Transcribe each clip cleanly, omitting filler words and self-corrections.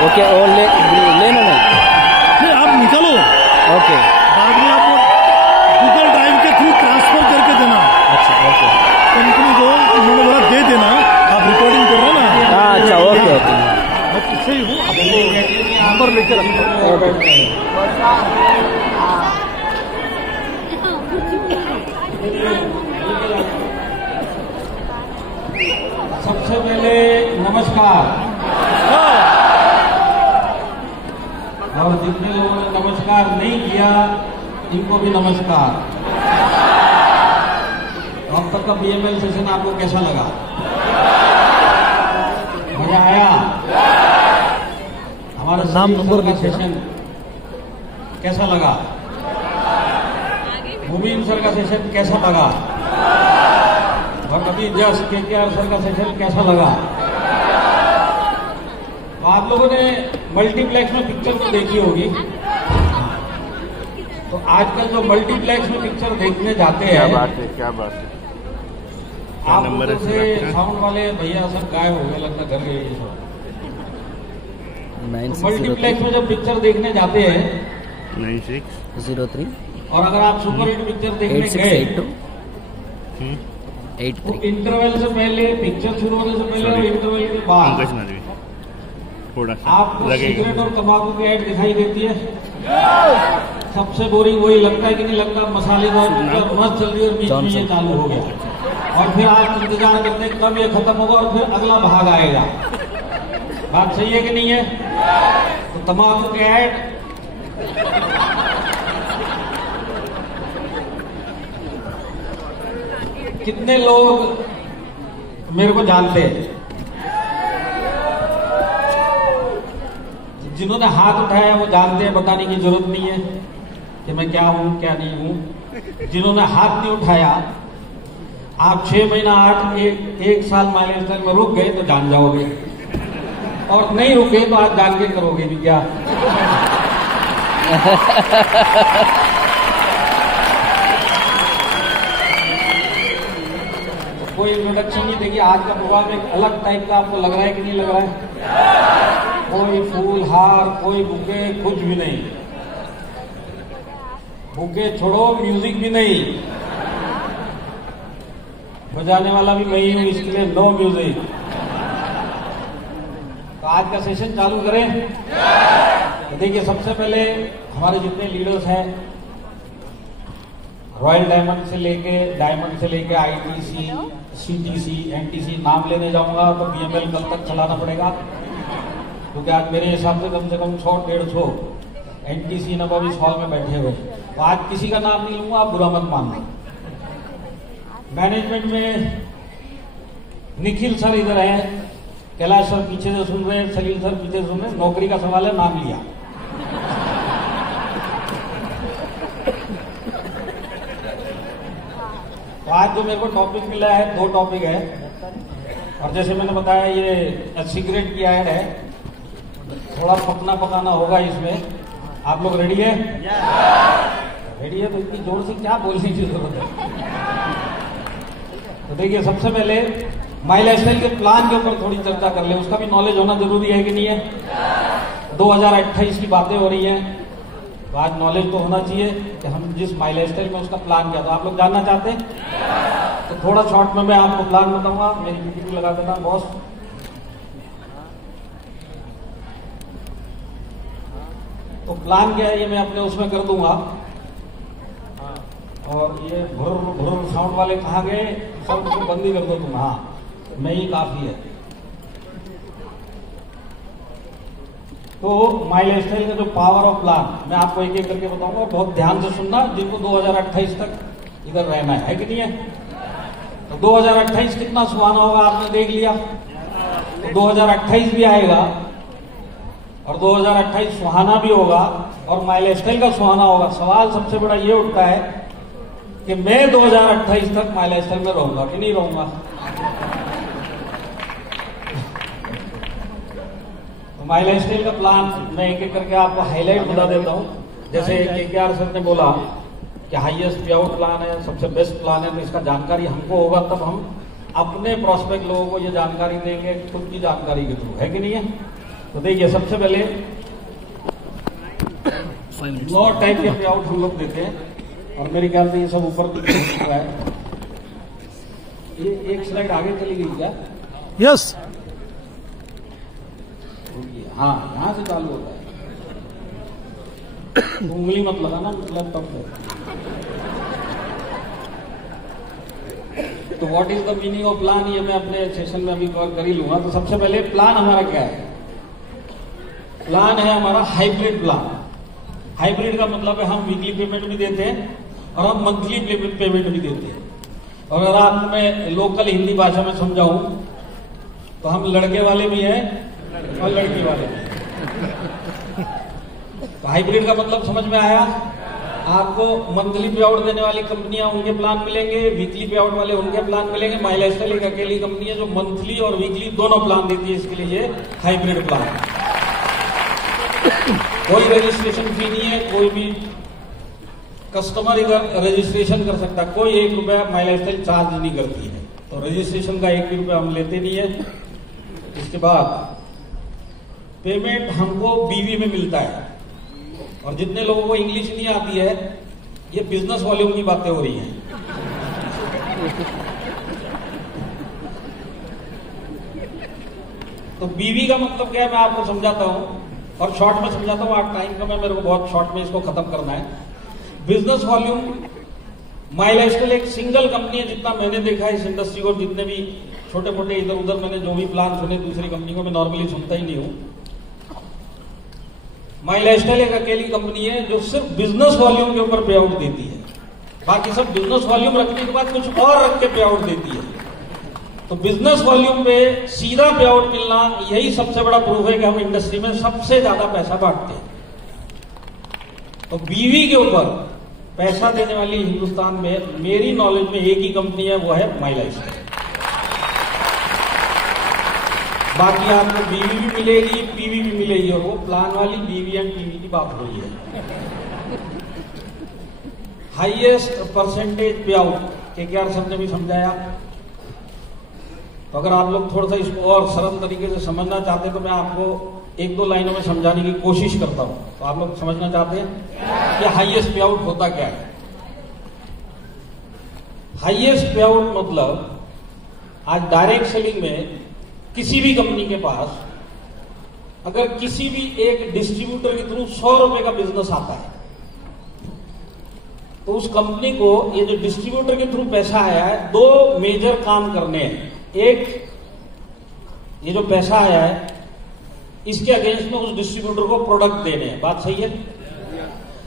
Okay, और लेना नहीं, आप निकालो। ओके, बाद में आपको गूगल ड्राइव के थ्रू ट्रांसफर करके देना। अच्छा ओके, कंपनी को उन्होंने बोला दे देना, आप रिकॉर्डिंग कर रहे हो ना। हाँ अच्छा ओके ओके। मैं किससे ही हूँ, आप नंबर लेके रखो। सबसे पहले नमस्कार, और जितने लोगों ने नमस्कार नहीं किया इनको भी नमस्कार। अब तक का बीएमएल सेशन आपको कैसा लगा? मजा आया? हमारा नाम नंबर का सेशन कैसा लगा? मुबीन सर का सेशन कैसा लगा? और अभी जस्ट केकेआर सर का सेशन कैसा लगा? तो आप लोगों ने मल्टीप्लेक्स में पिक्चर तो देखी होगी। तो आजकल जो मल्टीप्लेक्स में पिक्चर देखने जाते हैं, क्या बात है। आप लोगों से साउंड वाले भैया सब गायब हो गए, लगता घर गए ये सब। तो मल्टीप्लेक्स में जब पिक्चर देखने जाते हैं 9603 और अगर आप सुपर हिट पिक्चर देखने गए तो इंटरवल से पहले, पिक्चर शुरू होने से पहले और इंटरवल के बाद आपको सिगरेट और तंबाकू की ऐड दिखाई देती है। सबसे बोरिंग वही लगता है कि नहीं लगता? मसालेदार पिक्चर मस्त चल रही है और बीच में ये चालू हो गया, और फिर आप इंतजार करते हैं कब ये खत्म होगा और फिर अगला भाग आएगा। बात सही है कि नहीं है? तो तंबाकू के ऐड, कितने लोग मेरे को जानते हैं? जिन्होंने हाथ उठाया वो जानते हैं, बताने की जरूरत नहीं है कि मैं क्या हूं क्या नहीं हूं। जिन्होंने हाथ नहीं उठाया, आप 6 महीना 1 साल माइलेज तक में रुक गए तो जान जाओगे, और नहीं रुके तो आज जान के करोगे भी क्या? कोई इंट्रोडक्शन नहीं देखिए, आज का प्रोग्राम एक अलग टाइप का आपको लग रहा है कि नहीं लग रहा है? कोई फूल हार, कोई बुके, कुछ भी नहीं। बुके छोड़ो, म्यूजिक भी नहीं, बजाने वाला भी मैं ही हूं, इसके लिए नो म्यूजिक। तो आज का सेशन चालू करें। तो देखिए, सबसे पहले हमारे जितने लीडर्स हैं, रॉयल डायमंड से लेके आईटीसी, सीटीसी, एनटीसी, नाम लेने जाऊंगा तो बीएमएल कल तक चलाना पड़ेगा, क्योंकि आज मेरे हिसाब से कम 100-150 एनटीसी नवाब इस हॉल में बैठे हुए। तो आज किसी का नाम नहीं लूंगा, आप बुरा मत मानना। मैनेजमेंट में निखिल सर इधर है, कैलाश सर पीछे से सुन रहे हैं, सलील सर पीछे से सुन रहे हैं। नौकरी का सवाल है, नाम लिया। तो आज जो मेरे को टॉपिक मिला है, 2 टॉपिक है, और जैसे मैंने बताया ये सिगरेट की ऐड है, थोड़ा पकना पकाना होगा इसमें। आप लोग रेडी है? रेडी है तो इतनी जोर से क्या बोलने की जरूरत है? तो देखिए, सबसे पहले माई लाइफस्टाइल के प्लान के ऊपर थोड़ी चर्चा कर ले, उसका भी नॉलेज होना जरूरी है कि नहीं है? 2028 की बातें हो रही हैं, तो आज नॉलेज तो होना चाहिए कि हम जिस माई लाइफस्टाइल में उसका प्लान किया, तो आप लोग जानना चाहते हैं? तो थोड़ा शॉर्ट में मैं आपको प्लान बताऊंगा। मेरी पीपीटी लगा देना बॉस। तो प्लान क्या है ये मैं अपने उसमें कर दूंगा। और ये भुर साउंड वाले कहाँ गए? सब उसको बंदी कर दो तुम। हाँ, मैं ही काफी है। तो माई लाइफस्टाइल का जो पावर ऑफ प्लान मैं आपको एक एक करके बताऊंगा, बहुत ध्यान से सुनना, जिनको 2028 तक इधर रहना है कि नहीं है? तो 2028 कितना सुहाना होगा आपने देख लिया। तो 2028 भी आएगा और 2028 सुहाना भी होगा और माई लाइफस्टाइल का सुहाना होगा। सवाल सबसे बड़ा ये उठता है कि मैं 2028 तक माई लाइफस्टाइल में रहूंगा कि नहीं रहूंगा। तो माई लाइफस्टाइल का प्लान मैं एक एक करके आपको हाईलाइट बता देता हूं। जैसे केकेआर सर ने बोला कि हाईएस्ट पे आउट प्लान है, सबसे बेस्ट प्लान है, तो इसका जानकारी हमको होगा, तब हम अपने प्रोस्पेक्ट लोगों को ये जानकारी देंगे खुद की जानकारी के थ्रू, है कि नहीं है? तो देखिए सबसे पहले 9 टाइप के पे आउट हम लोग देते हैं और मेरे ख्याल से ये सब ऊपर हो चुका है। ये एक स्लाइड आगे चली गई क्या? यस। हाँ, यहां से चालू होता है। तो उंगली मत लगाना, लैपटॉप पे। तो what is the meaning of plan, ये मैं अपने सेशन में अभी कवर कर ही लूंगा। तो सबसे पहले प्लान हमारा क्या है? प्लान है हमारा हाइब्रिड प्लान। हाइब्रिड का मतलब है हम वीकली पेमेंट भी देते हैं और हम मंथली पेमेंट भी देते हैं। और अगर आपको मैं लोकल हिंदी भाषा में समझाऊं तो हम लड़के वाले भी हैं और लड़की वाले भी हैं। तो हाइब्रिड का मतलब समझ में आया? आपको मंथली पे आउट देने वाली कंपनियां उनके प्लान मिलेंगे, वीकली पे आउट वाले उनके प्लान मिलेंगे। माई लाइफस्टाइल एक अकेली कंपनी है जो मंथली और वीकली दोनों प्लान देती है, इसके लिए ये हाइब्रिड प्लान। कोई रजिस्ट्रेशन फी नहीं है, कोई भी कस्टमर इधर रजिस्ट्रेशन कर सकता है, कोई 1 रुपया माई लाइफस्टाइल चार्ज नहीं करती है। तो रजिस्ट्रेशन का 1 भी रुपया हम लेते नहीं है। इसके बाद पेमेंट हमको बीवी में मिलता है। और जितने लोगों को इंग्लिश नहीं आती है, ये बिजनेस वॉल्यूम की बातें हो रही हैं। तो बीवी का मतलब क्या है मैं आपको समझाता हूं और शॉर्ट में समझाता हूं। आज टाइम कम है, मेरे को बहुत शॉर्ट में इसको खत्म करना है। बिजनेस वॉल्यूम माई लाइफस्टाइल एक सिंगल कंपनी है, जितना मैंने देखा है इस इंडस्ट्री को, जितने भी छोटे मोटे इधर उधर मैंने जो भी प्लान सुने दूसरी कंपनी को, मैं नॉर्मली सुनता ही नहीं हूं। माई लाइफस्टाइल एक अकेली कंपनी है जो सिर्फ बिजनेस वॉल्यूम के ऊपर पे आउट देती है। बाकी सब बिजनेस वॉल्यूम रखने के बाद कुछ और रख के पे आउट देती है। तो बिजनेस वॉल्यूम पे सीधा पे आउट मिलना, यही सबसे बड़ा प्रूफ है कि हम इंडस्ट्री में सबसे ज्यादा पैसा बांटते हैं। तो बीवी के ऊपर पैसा देने वाली हिंदुस्तान में मेरी नॉलेज में एक ही कंपनी है, वो है माई लाइफस्टाइल। बाकी आपको बीवी भी मिलेगी, पीवी भी मिलेगी, और वो प्लान वाली बीवी एंड पीवी की बात हो रही है। हाईएस्ट परसेंटेज पे आउट केकेआर सर ने भी समझाया। तो अगर आप लोग थोड़ा सा इसको और सरल तरीके से समझना चाहते हैं तो मैं आपको 1-2 लाइनों में समझाने की कोशिश करता हूं। तो आप लोग समझना चाहते हैं कि हाईएस्ट पे आउट होता क्या है? हाईएस्ट पे आउट मतलब आज डायरेक्ट सेलिंग में किसी भी कंपनी के पास अगर किसी भी एक डिस्ट्रीब्यूटर के थ्रू 100 रुपए का बिजनेस आता है, तो उस कंपनी को ये जो डिस्ट्रीब्यूटर के थ्रू पैसा आया है, 2 मेजर काम करने हैं। एक, ये जो पैसा आया है इसके अगेंस्ट में उस डिस्ट्रीब्यूटर को प्रोडक्ट देने हैं। बात सही है?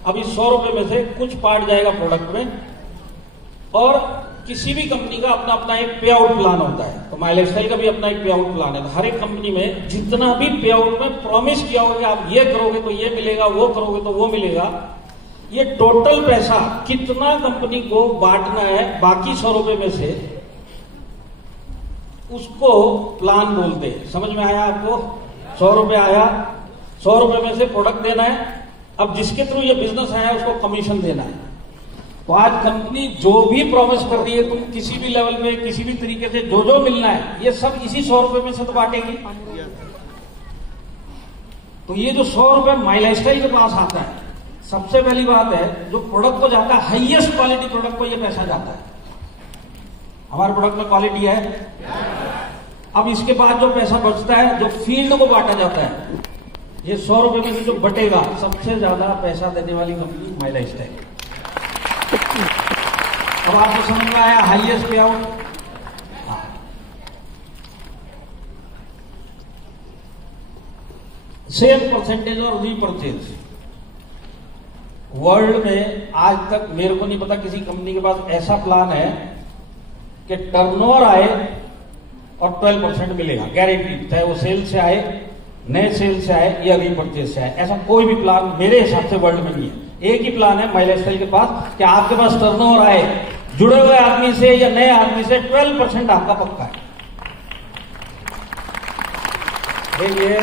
अब इस 100 रुपए में से कुछ पार्ट जाएगा प्रोडक्ट में, और किसी भी कंपनी का अपना अपना एक पे आउट प्लान होता है। तो माई लाइफस्टाइल का भी अपना एक पे आउट प्लान है। तो हर एक कंपनी में जितना भी पे आउट में प्रॉमिस किया होगा आप ये करोगे तो ये मिलेगा, वो करोगे तो वो मिलेगा, ये टोटल पैसा कितना कंपनी को बांटना है बाकी 100 रुपए में से, उसको प्लान बोलते हैं। समझ में आया आपको? 100 रुपए आया, 100 रुपए में से प्रोडक्ट देना है। अब जिसके थ्रू ये बिजनेस आया उसको कमीशन देना है। तो आज कंपनी जो भी प्रॉमिस कर रही है, तुम किसी भी लेवल पे किसी भी तरीके से जो जो मिलना है, ये सब इसी 100 रुपए में से तो बांटेगी। तो ये जो 100 रुपए माई लाइफस्टाइल के पास आता है, सबसे पहली बात है जो प्रोडक्ट को जाता है, हाईएस्ट क्वालिटी प्रोडक्ट को ये पैसा जाता है। हमारे प्रोडक्ट में क्वालिटी है। अब इसके बाद जो पैसा बचता है, जो फील्ड को बांटा जाता है, ये 100 रुपए में से जो बटेगा, सबसे ज्यादा पैसा देने वाली कंपनी माई लाइफस्टाइल। अब आपको समझ में आया हाईएस्ट पे आउट? सेम परसेंटेज और रीपरचेज। वर्ल्ड में आज तक मेरे को नहीं पता किसी कंपनी के पास ऐसा प्लान है कि टर्नओवर आए और 12% मिलेगा गारंटी, चाहे वो सेल से आए, नए सेल से आए या रीपरचेज से आए। ऐसा कोई भी प्लान मेरे हिसाब से वर्ल्ड में नहीं है। एक ही प्लान है माई लाइफस्टाइल के पास कि आपके पास टर्नओवर आए जुड़े हुए आदमी से या नए आदमी से 12% आपका पक्का है। देखिए,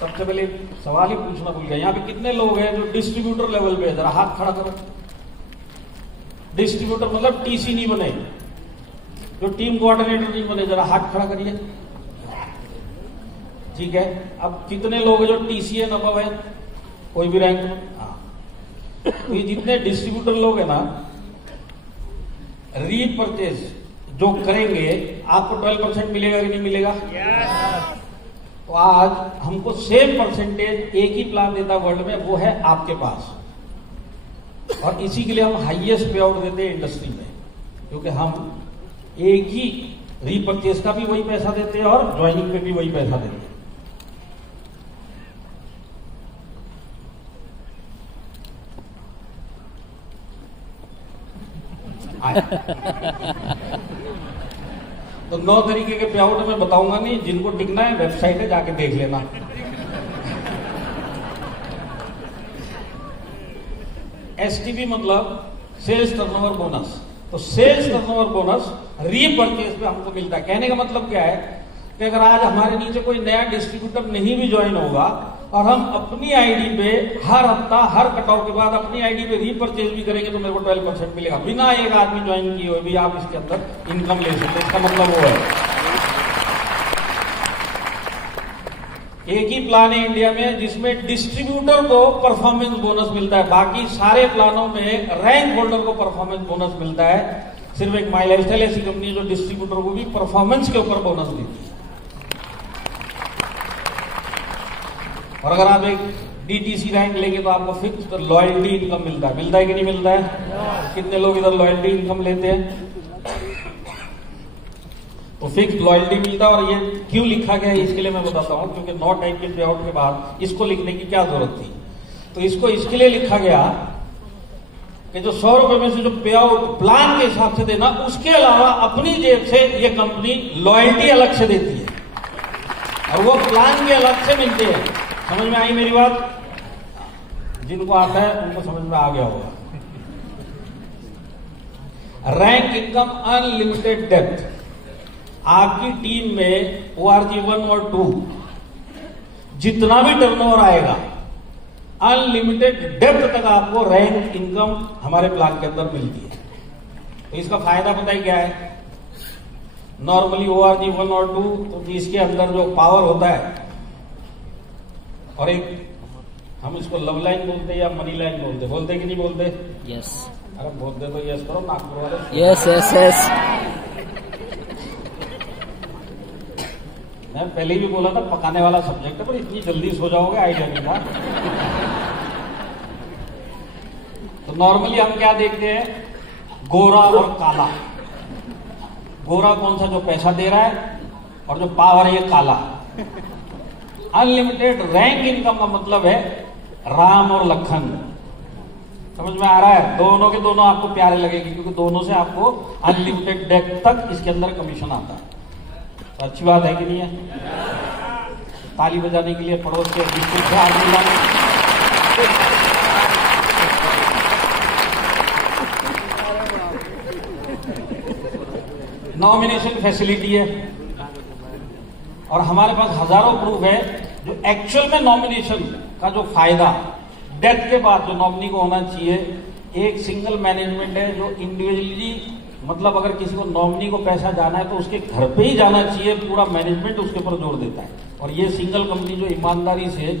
सबसे पहले सवाल ही पूछना भूल गया, यहां पे कितने लोग हैं जो डिस्ट्रीब्यूटर लेवल पे है? जरा हाथ खड़ा करो। डिस्ट्रीब्यूटर मतलब टीसी नहीं बने, जो टीम कोऑर्डिनेटर नहीं बने, जरा हाथ खड़ा करिए। ठीक है। अब कितने लोग हैं जो TCN अबव है, कोई भी रैंक? हाँ। तो ये जितने डिस्ट्रीब्यूटर लोग हैं ना, रीपरचेज जो करेंगे, आपको 12% मिलेगा कि नहीं मिलेगा? तो आज हमको सेम परसेंटेज एक ही प्लान देता वर्ल्ड में, वो है आपके पास, और इसी के लिए हम हाईएस्ट पे आउट देते हैं इंडस्ट्री में, क्योंकि हम एक ही रीपरचेज का भी वही पैसा देते हैं और ज्वाइनिंग पे भी वही पैसा देते हैं। तो 9 तरीके के पे आउट मैं बताऊंगा नहीं, जिनको टिकना है वेबसाइट है, जाके देख लेना। STB मतलब सेल्स टर्नओवर बोनस। तो सेल्स टर्नओवर बोनस रीपरचेज पे हमको मिलता है। कहने का मतलब क्या है कि अगर आज हमारे नीचे कोई नया डिस्ट्रीब्यूटर नहीं भी ज्वाइन होगा और हम अपनी आईडी पे हर हफ्ता हर कटऑफ के बाद अपनी आईडी पे रीपरचेज भी करेंगे तो मेरे को 12% मिलेगा, बिना एक आदमी ज्वाइन किए हुए भी आप इसके अंदर इनकम ले सकते। इसका मतलब वो है एक ही प्लान है इंडिया में जिसमें डिस्ट्रीब्यूटर को परफॉर्मेंस बोनस मिलता है, बाकी सारे प्लानों में रैंक होल्डर को परफॉर्मेंस बोनस मिलता है। सिर्फ एक माई लाइफस्टाइल ऐसी कंपनी जो डिस्ट्रीब्यूटर को भी परफॉर्मेंस के ऊपर बोनस देती है। और अगर आप एक DTC रैंक लेंगे तो आपको फिक्स लॉयल्टी इनकम मिलता है कि नहीं मिलता है? कितने लोग इधर लॉयल्टी इनकम लेते हैं? तो फिक्स लॉयल्टी मिलता है। और ये क्यों लिखा गया है इसके लिए मैं बताता हूं, क्योंकि 9 टाइप के पे आउट के बाद इसको लिखने की क्या जरूरत थी। तो इसको इसके लिए लिखा गया कि जो 100 रुपए में से जो पे आउट प्लान के हिसाब से देना, उसके अलावा अपनी जेब से ये कंपनी लॉयल्टी अलग से देती है और वो प्लान के अलग से मिलते हैं। समझ में आई मेरी बात? जिनको आता है उनको समझ में आ गया होगा। Rank income unlimited depth. आपकी टीम में ORG 1 और 2 जितना भी टर्नओवर आएगा, अनलिमिटेड डेप्थ तक आपको रैंक इनकम हमारे प्लान के अंदर मिलती है। तो इसका फायदा पता है क्या है? नॉर्मली ORG 1 और 2 तो इसके अंदर जो पावर होता है, और एक हम इसको लव लाइन बोलते हैं या मनी लाइन बोलते कि नहीं बोलते? यस। अरे बोलते तो यस करो, नागपुर वाले। Yes yes yes. मैं पहले भी बोला था पकाने वाला सब्जेक्ट है, पर इतनी जल्दी सो जाओगे आइडिया नहीं था। तो नॉर्मली हम क्या देखते हैं? गोरा और काला। गोरा कौन सा? जो पैसा दे रहा है, और जो पावर है ये काला। अनलिमिटेड रैंक इनकम का मतलब है राम और लखन। समझ में आ रहा है? दोनों के दोनों आपको प्यारे लगेंगे, क्योंकि दोनों से आपको अनलिमिटेड डेप्थ तक इसके अंदर कमीशन आता है। तो अच्छी बात है कि नहीं है? ताली बजाने के लिए पड़ोस के बिल्कुल से आदमी लाने। नॉमिनेशन फैसिलिटी है और हमारे पास हजारों प्रूफ है जो एक्चुअल में नॉमिनेशन का जो फायदा डेथ के बाद जो नॉमिनी को होना चाहिए। एक सिंगल मैनेजमेंट है जो इंडिविजुअली, मतलब अगर किसी को नॉमिनी को पैसा जाना है तो उसके घर पे ही जाना चाहिए, पूरा मैनेजमेंट उसके ऊपर जोर देता है। और ये सिंगल कंपनी जो ईमानदारी से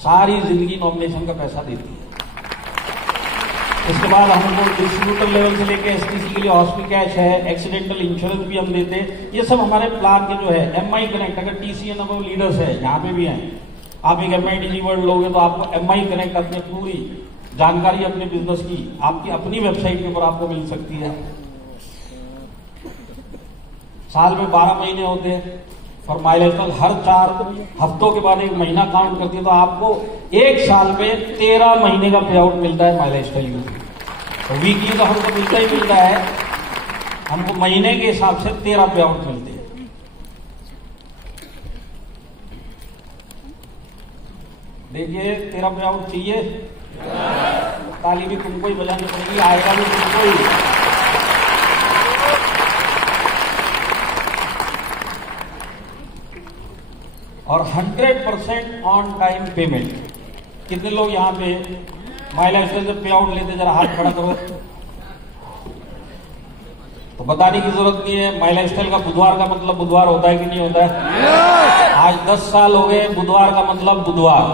सारी जिंदगी नॉमिनेशन का पैसा देती है। इसके बाद हम लोग डिस्ट्रीब्यूटर लेवल से लेकर STC के लिए हॉस्पिटल कैश है, एक्सीडेंटल इंश्योरेंस भी हम देते हैं। ये सब हमारे प्लान के जो है। MI कनेक्ट, अगर TCN अबव लीडर्स है, यहाँ पे भी हैं, आप एक MIDG वर्ल्ड लोगे तो आपको MI कनेक्ट अपनी पूरी जानकारी अपने बिजनेस की आपकी अपनी वेबसाइट के ऊपर आपको मिल सकती है। साल में 12 महीने होते हैं और माई लाइफस्टाइल हर 4 हफ्तों के बाद एक महीना काउंट करती है, तो आपको एक साल में 13 महीने का पे आउट मिलता है माई लाइफस्टाइल में। तो वीकली तो हमको मिलता ही मिलता है, हमको महीने के हिसाब से 13 पे आउट मिलते हैं। देखिए 13 पे आउट चाहिए, ताली भी तुमको ही बजानी पड़ेगी, आएगा भी तुमको ही। और 100% ऑन टाइम पेमेंट। कितने लोग यहाँ पे माई लाइफस्टाइल से पे आउट लेते? जरा हाथ खड़ा करो। तो बताने की जरूरत नहीं है, माई लाइफस्टाइल का बुधवार का मतलब बुधवार होता है कि नहीं होता है? आज 10 साल हो गए, बुधवार का मतलब बुधवार,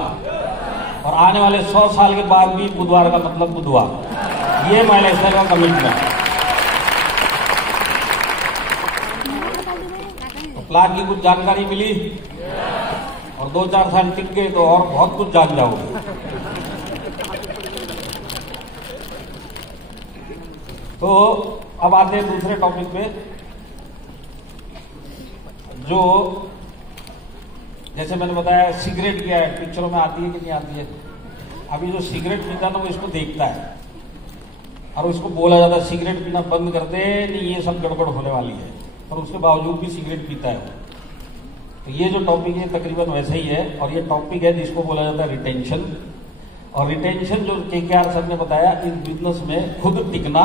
और आने वाले 100 साल के बाद भी बुधवार का मतलब बुधवार। ये माई लाइफस्टाइल का कमिटमेंट। तो प्लान की कुछ जानकारी मिली और 2-4 साल टिक गए तो और बहुत कुछ जान जाओगे। तो अब आते हैं दूसरे टॉपिक पे, जो जैसे मैंने बताया सिगरेट क्या है, पिक्चरों में आती है कि नहीं आती है। अभी जो सिगरेट पीता ना वो इसको देखता है और उसको बोला जाता है सिगरेट पीना बंद कर दे, नहीं ये सब गड़बड़ होने वाली है, पर उसके बावजूद भी सिगरेट पीता है। तो ये जो टॉपिक है तकरीबन वैसे ही है, और ये टॉपिक है जिसको बोला जाता है रिटेंशन। और रिटेंशन जो KKR सर ने बताया, इस बिजनेस में खुद टिकना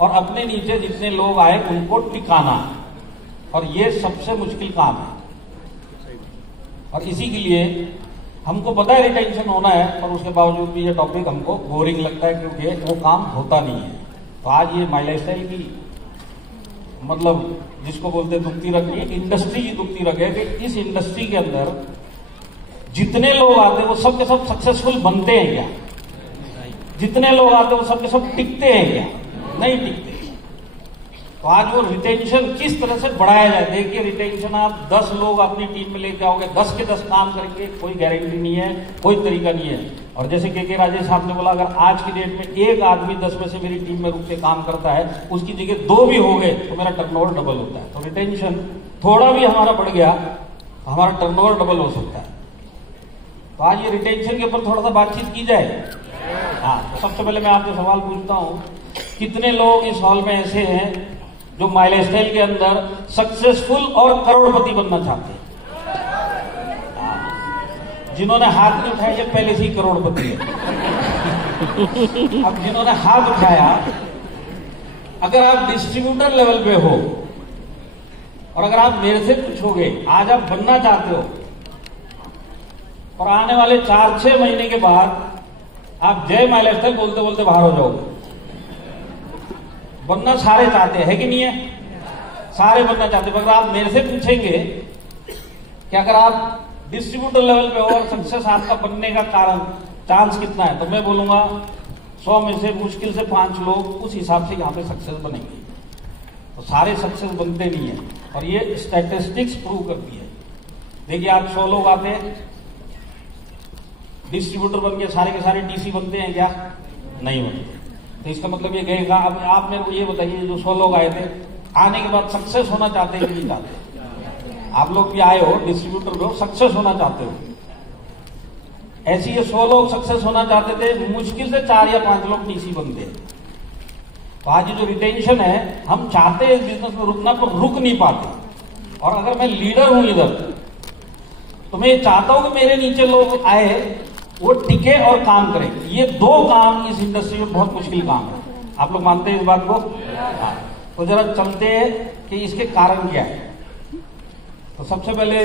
और अपने नीचे जितने लोग आए उनको टिकाना, और ये सबसे मुश्किल काम है। और इसी के लिए हमको पता है रिटेंशन होना है, पर उसके बावजूद भी ये टॉपिक हमको बोरिंग लगता है क्योंकि वो काम होता नहीं है। तो आज ये माई लाइफस्टाइल की मतलब जिसको बोलते हैं दुखती रग, ये इंडस्ट्री की दुखती रग है कि इस इंडस्ट्री के अंदर जितने लोग आते हैं वो सब के सब सक्सेसफुल बनते हैं क्या? जितने लोग आते हैं वो सब के सब टिकते हैं क्या? नहीं टिकते। तो आज वो रिटेंशन किस तरह से बढ़ाया जाए। देखिए रिटेंशन आप 10 लोग अपनी टीम में लेके आओगे, 10 के 10 काम करेंगे, कोई गारंटी नहीं है, कोई तरीका नहीं है। और जैसे KK राजेश साहब ने बोला, अगर आज की डेट में एक आदमी 10 में से मेरी टीम में रुक के काम करता है, उसकी जगह 2 भी हो गए तो मेरा टर्नओवर डबल होता है। तो रिटेंशन थोड़ा भी हमारा बढ़ गया तो हमारा टर्नओवर डबल हो सकता है। तो आज ये रिटेंशन के ऊपर थोड़ा सा बातचीत की जाए। हाँ, तो सबसे पहले मैं आपसे सवाल पूछता हूँ, कितने लोग इस हॉल में ऐसे हैं जो माई लाइफस्टाइल के अंदर सक्सेसफुल और करोड़पति बनना चाहते हैं? जिन्होंने हाथ नहीं उठाया ये पहले से ही करोड़पति है। अब जिन्होंने हाथ उठाया, अगर आप डिस्ट्रीब्यूटर लेवल पे हो और अगर आप मेरे से पूछोगे आज आप बनना चाहते हो, और आने वाले 4-6 महीने के बाद आप जय माई लाइफस्टाइल बोलते बोलते बाहर हो जाओगे। बनना सारे चाहते हैं, है कि नहीं है? सारे बनना चाहते हैं। अगर आप मेरे से पूछेंगे कि अगर आप डिस्ट्रीब्यूटर लेवल पे हो और सक्सेस आपका बनने का कारण चांस कितना है, तो मैं बोलूंगा 100 में से मुश्किल से 5 लोग उस हिसाब से यहां पे सक्सेस बनेंगे। तो सारे सक्सेस बनते नहीं है, और ये स्टैटिस्टिक्स प्रूव करती है। देखिए आप 100 लोग आते हैं, डिस्ट्रीब्यूटर बन के सारे के सारे DC बनते हैं क्या? नहीं बनते। तो इसका मतलब ये कहेगा, अब आप मेरे को ये बताइए, जो 100 लोग आए थे, आने के बाद सक्सेस होना चाहते हैं कि नहीं चाहते? आप लोग भी आए हो डिस्ट्रीब्यूटर में हो, सक्सेस होना चाहते हो। ऐसे ये 100 लोग सक्सेस होना चाहते थे, मुश्किल से 4 या 5 लोग DC बनते हैं। तो आज जो रिटेंशन है, हम चाहते हैं इस बिजनेस में रुकना पर रुक नहीं पाते। और अगर मैं लीडर हूं इधर, तो मैं ये चाहता हूं कि मेरे नीचे लोग आए, वो टिके और काम करें। ये 2 काम इस इंडस्ट्री में बहुत मुश्किल काम है। आप लोग मानते हैं इस बात को? हाँ। तो जरा चलते हैं कि इसके कारण क्या है। तो सबसे पहले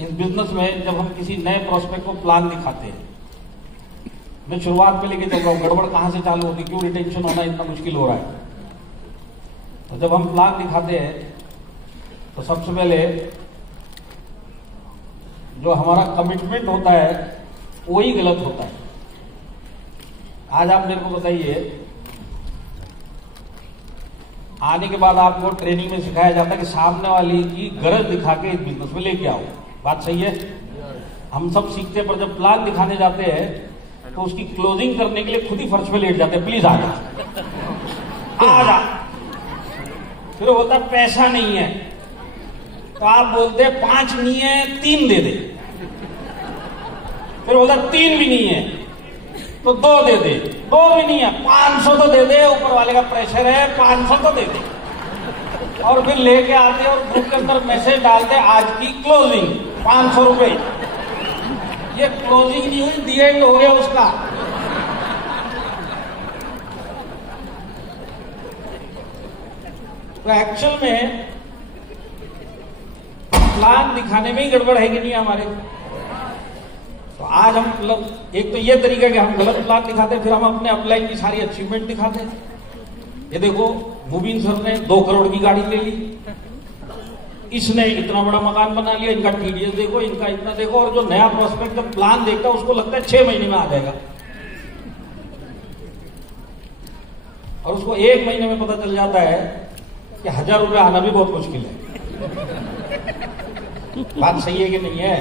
इस बिजनेस में जब हम किसी नए प्रोस्पेक्ट को प्लान दिखाते हैं, मैं शुरुआत में लेके चल रहा हूं, गड़बड़ कहां से चालू होती, क्यों रिटेंशन होना इतना मुश्किल हो रहा है। तो जब हम प्लान दिखाते हैं तो सबसे पहले जो हमारा कमिटमेंट होता है वही गलत होता है। आज आप मेरे को बताइए, आने के बाद आपको ट्रेनिंग में सिखाया जाता है कि सामने वाली की गरज दिखा के इस बिजनेस में लेके आओ। बात सही है? हम सब सीखते हैं, पर जब प्लान दिखाने जाते हैं तो उसकी क्लोजिंग करने के लिए खुद ही फर्श पे लेट जाते हैं, प्लीज आ जा, आ जा। फिर होता पैसा नहीं है, तो आप बोलते 5 नहीं है 3 दे दे। फिर बोलता 3 भी नहीं है तो 2 दे दे, 2 भी नहीं है 500 तो दे दे, ऊपर वाले का प्रेशर है 500 तो दे दे। और फिर लेके आते और ग्रुप के अंदर मैसेज डालते, आज की क्लोजिंग 500 रुपए। ये क्लोजिंग नहीं हुई, दिया ही हो गया उसका। तो एक्चुअल में प्लान दिखाने में ही गड़बड़ है कि नहीं हमारे। तो आज हम मतलब एक तो ये तरीका कि हम गलत प्लान दिखाते हैं, फिर हम अपने अपलाइन की सारी अचीवमेंट दिखाते हैं। ये देखो मुबीन सर ने 2 करोड़ की गाड़ी ले ली, इसने इतना बड़ा मकान बना लिया, इनका टीडीएस देखो, इनका इतना देखो, और जो नया प्रोस्पेक्ट जब प्लान देखता है उसको लगता है 6 महीने में आ जाएगा, और उसको 1 महीने में पता चल जाता है कि 1000 रुपये आना भी बहुत मुश्किल है। बात सही है कि नहीं है?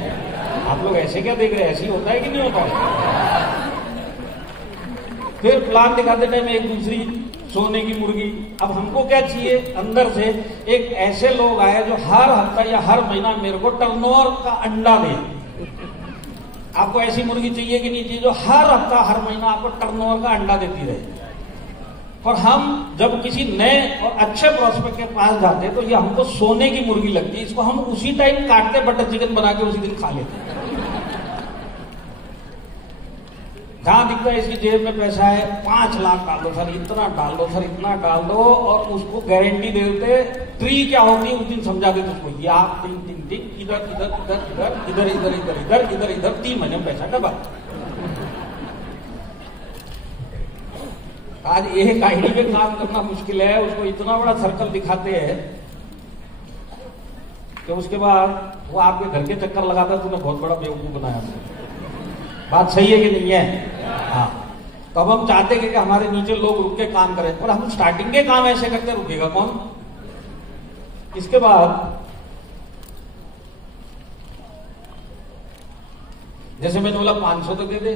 आप लोग ऐसे क्या देख रहे हैं? ऐसे ही होता है कि नहीं होता है? फिर प्लान दिखाते टाइम एक दूसरी सोने की मुर्गी। अब हमको क्या चाहिए? अंदर से एक ऐसे लोग आए जो हर हफ्ता या हर महीना मेरे को टर्नओवर का अंडा दे। आपको ऐसी मुर्गी चाहिए कि नहीं चाहिए जो हर हफ्ता हर महीना आपको टर्नओवर का अंडा देती रहे? और हम जब किसी नए और अच्छे प्रोस्पेक्ट के पास जाते हैं तो ये हमको सोने की मुर्गी लगती है, इसको हम उसी टाइम काटते, बटर चिकन बना के उसी दिन खा लेते हैं। जहां दिखता है इसकी जेब में पैसा है, 5 लाख डाल दो सर, इतना डाल दो सर, इतना डाल दो, और उसको गारंटी दे देते। ट्री क्या होती है उस दिन समझा देते उसको, ये आप टिंग टिंग टिंग, इधर इधर इधर इधर इधर इधर इधर इधर इधर 3 महीने में पैसा डबल। आज एक आईडी पे काम करना मुश्किल है, उसको इतना बड़ा सर्कल दिखाते हैं कि उसके बाद वो आपके घर के चक्कर लगाता है, तूने बहुत बड़ा बेवकूफ बनाया। बात सही है कि नहीं है? हाँ। तो अब हम चाहते हैं कि हमारे नीचे लोग रुक के काम करें, और हम स्टार्टिंग के काम ऐसे करते, रुकेगा कौन? इसके बाद जैसे मैंने बोला 500 तो दे दे,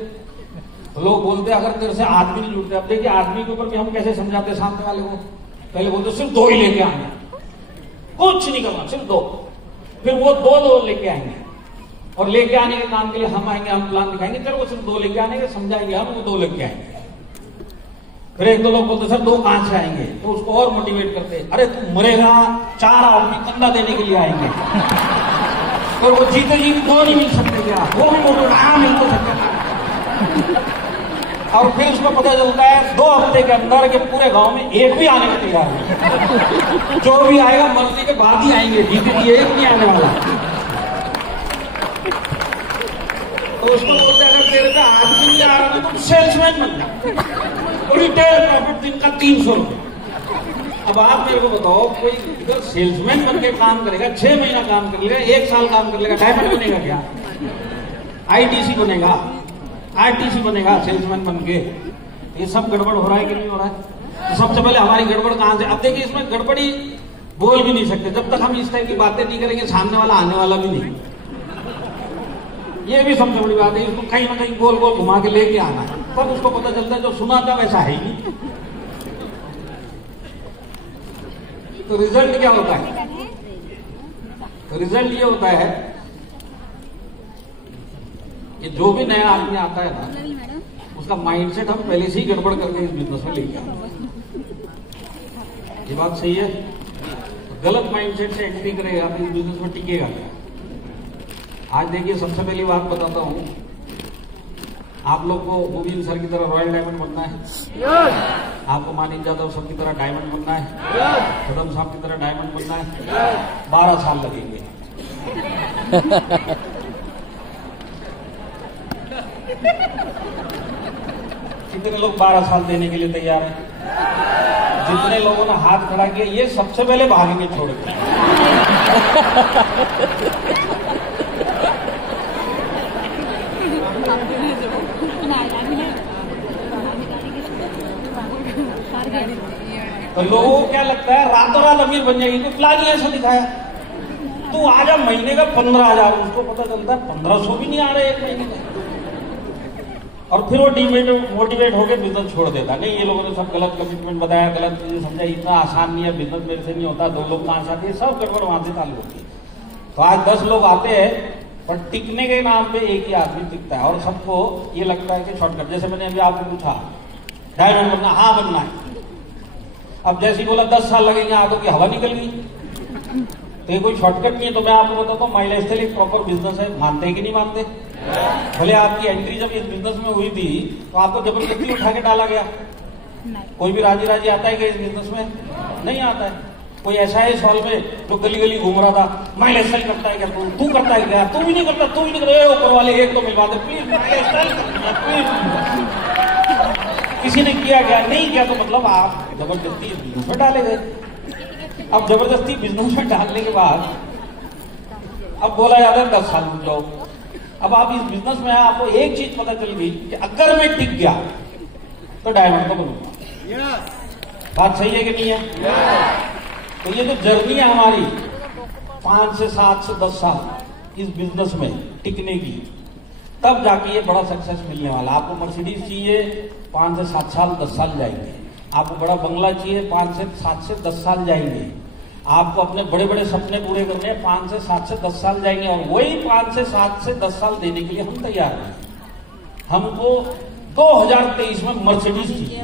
तो लोग बोलते अगर तेरे से आदमी नहीं जुड़ते। अब देखिए आदमी के ऊपर भी हम कैसे समझाते सामने वाले को। पहले बोलते सिर्फ 2 ही लेके आएंगे, कुछ नहीं करना, सिर्फ 2। फिर वो 2 लेके आएंगे, और लेके आने के काम के लिए हम आएंगे, हम प्लान दिखाएंगे, तेरे को सिर्फ 2 लेके आने के, समझाएंगे हम, वो 2 लेके आएंगे। फिर 1-2 लोग बोलते सर 2 कहां से आएंगे, तो उसको और मोटिवेट करते, अरे तू मरेगा, 4 आदमी कंधा देने के लिए आएंगे, और वो जीते जी 2 नहीं मिल सकते क्या? वो भी बोलो हाँ मिल तो सकते। और फिर उसको पता चलता है 2 हफ्ते के अंदर के पूरे गांव में एक भी आने को तैयार नहीं, जो भी आएगा मरने के बाद ही आएंगे, जीते जी एक नहीं आने वाला। तो उसको बोलते अगर तेरे का आदमी नहीं आ रहा तो तुम सेल्समैन बन जाओ, रिटेल प्रॉफिट दिन का 300 रुपये। अब आप मेरे को बताओ, कोई इधर सेल्समैन बन के काम करेगा, 6 महीना काम कर लेगा, 1 साल काम कर लेगा, डायमंड बनेगा क्या? आईटीसी बनेगा, आरटीसी बनेगा सेल्समैन बन के? ये सब गड़बड़ हो रहा है कि नहीं हो रहा है? तो सबसे पहले हमारी गड़बड़ कहां से? अब देखिए इसमें गड़बड़ी बोल भी नहीं सकते जब तक हम इस तरह की बातें नहीं करेंगे, सामने वाला आने वाला भी नहीं। ये भी सबसे बड़ी बात है, इसको कहीं ना कहीं गोल गोल घुमा के लेके आना है, तब उसको पता चलता है जो सुना था वैसा है ही नहीं। तो रिजल्ट क्या होता है? तो रिजल्ट ये होता है कि जो भी नया आदमी आता है ना, उसका माइंडसेट हम पहले से ही गड़बड़ करके इस बिजनेस में लेके आए। ये बात सही है? गलत माइंडसेट से एंट्री करेगा तो इस बिजनेस में टिकेगा क्या? आज देखिए सबसे पहली बात बताता हूं, आप लोग को गोविंद सर की तरह रॉयल डायमंड बनना है, आपको मानिक यादव सर की तरह डायमंड बनना है, कदम साहब की तरह डायमंड बनना है, 12 साल लगेंगे। कितने लोग 12 साल देने के लिए तैयार हैं? जितने लोगों ने हाथ खड़ा किया ये सबसे पहले भागेंगे छोड़ के। तो लोगों को क्या लगता है रातों रात अमीर बन जाएगी, तो प्लान ही ऐसा दिखाया, तू आजा महीने का 15,000, उसको पता चलता है 1500 भी नहीं आ रहे 1 महीने का, और फिर वो मोटिवेट होकर बिजनेस छोड़ देता। नहीं, ये लोगों ने सब गलत कमिटमेंट बताया, गलत चीजें समझा, इतना आसान नहीं है बिजनेस, मेरे से नहीं होता, 2 लोग कहां से आते हैं, सब गड़बड़ वहां से चालू होती है। तो आज 10 लोग आते हैं, पर टिकने के नाम पे एक ही आदमी टिकता है, और सबको ये लगता है कि शॉर्टकट। जैसे मैंने अभी आपको पूछा डायमंड बनना, हाँ बनना है, अब जैसे ही बोला 10 साल लगेंगे, हाथों की हवा निकल गई, तो ये कोई शॉर्टकट नहीं है। तो मैं आपको बताता हूँ, माई लाइफस्टाइल एक प्रॉपर बिजनेस है, मानते हैं कि नहीं मानते? भले आपकी एंट्री जब इस बिजनेस में हुई थी तो आपको जबरदस्ती उठा के डाला गया, कोई भी राजी राजी आता है कि इस बिजनेस में? नहीं आता है। कोई ऐसा है इस हॉल में जो गली गली घूम रहा था, माई लाइफस्टाइल करता है क्या? तू करता है क्या? तू भी नहीं करता, तू भी नहीं करता, ऊपर वाले एक तो मिलवा दे प्लीज, माई लाइफस्टाइल प्लीज। किसी ने किया क्या? नहीं किया, तो मतलब आप जबरदस्ती बिजनेस में डाले गए। अब जबरदस्ती बिजनेस में डालने के बाद अब बोला जाता है 10 साल रुक जाओ। अब आप इस बिजनेस में आपको एक चीज पता चल गई कि अगर मैं टिक गया तो डायमंड तो बनूंगा। बात सही है कि नहीं है? तो ये जो जर्नी है हमारी 5 से 7 से 10 साल इस बिजनेस में टिकने की, तब जाके ये बड़ा सक्सेस मिलने वाला। आपको मर्सिडीज चाहिए 5 से 7 साल 10 साल जाएंगे। आपको बड़ा बंगला चाहिए 5 से 7 से 10 साल जाएंगे। आपको अपने बड़े बड़े सपने पूरे करने 5 से 7 से 10 साल जाएंगे। और वही 5 से 7 से 10 साल देने के लिए हम तैयार हैं। हमको 2023 में मर्सिडीज चाहिए।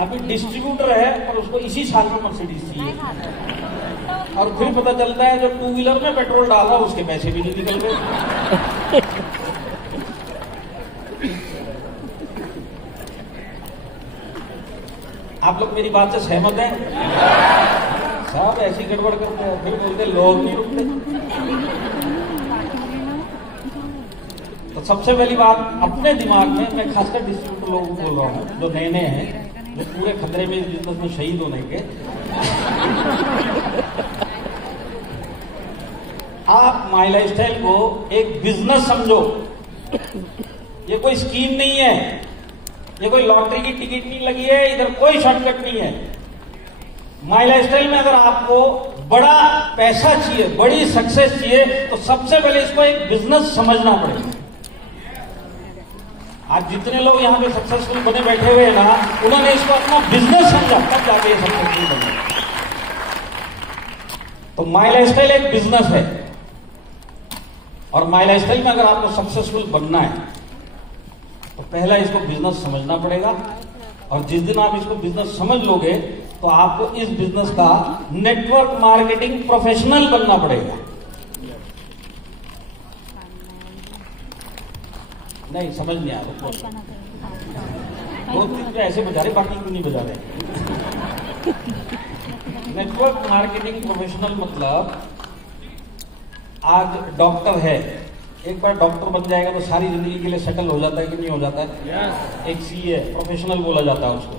अभी डिस्ट्रीब्यूटर है और उसको इसी साल में मर्सिडीज चाहिए। और फिर पता चलता है जो 2 व्हीलर में पेट्रोल डाल रहा उसके पैसे भी नहीं निकल गए। आप लोग मेरी बात से सहमत हैं? सब ऐसी गड़बड़ करते हैं, फिर बोलते लोग नहीं रुकते। तो सबसे पहली बात अपने दिमाग में, मैं खासकर डिस्ट्रीब्यूटर लोगों को बोल रहा हूं जो नए नए हैं, जो पूरे खतरे में इस बिजनेस में शहीद होने के, आप माई लाइफस्टाइल को एक बिजनेस समझो। ये कोई स्कीम नहीं है, ये कोई लॉटरी की टिकट नहीं लगी है, इधर कोई शॉर्टकट नहीं है। माई लाइफस्टाइल में अगर आपको बड़ा पैसा चाहिए, बड़ी सक्सेस चाहिए, तो सबसे पहले इसको एक बिजनेस समझना पड़ेगा। आज जितने लोग यहां पे सक्सेसफुल बने बैठे हुए हैं ना, उन्होंने इसको अपना बिजनेस समझा, तब जाके सक्सेसफुल बने। तो माई लाइफस्टाइल एक बिजनेस है, और माई लाइफस्टाइल में अगर आपको सक्सेसफुल बनना है तो पहला इसको बिजनेस समझना पड़ेगा। और जिस दिन आप इसको बिजनेस समझ लोगे तो आपको इस बिजनेस का नेटवर्क मार्केटिंग प्रोफेशनल बनना पड़ेगा। नहीं समझ नहीं आया, दो तीन ऐसे बजा रहे, बाकी क्यों नहीं बजा रहे? नेटवर्क मार्केटिंग प्रोफेशनल मतलब, आज डॉक्टर है, एक बार डॉक्टर बन जाएगा तो सारी जिंदगी के लिए सेटल हो जाता है कि नहीं हो जाता है? एक सीए प्रोफेशनल बोला जाता है उसको,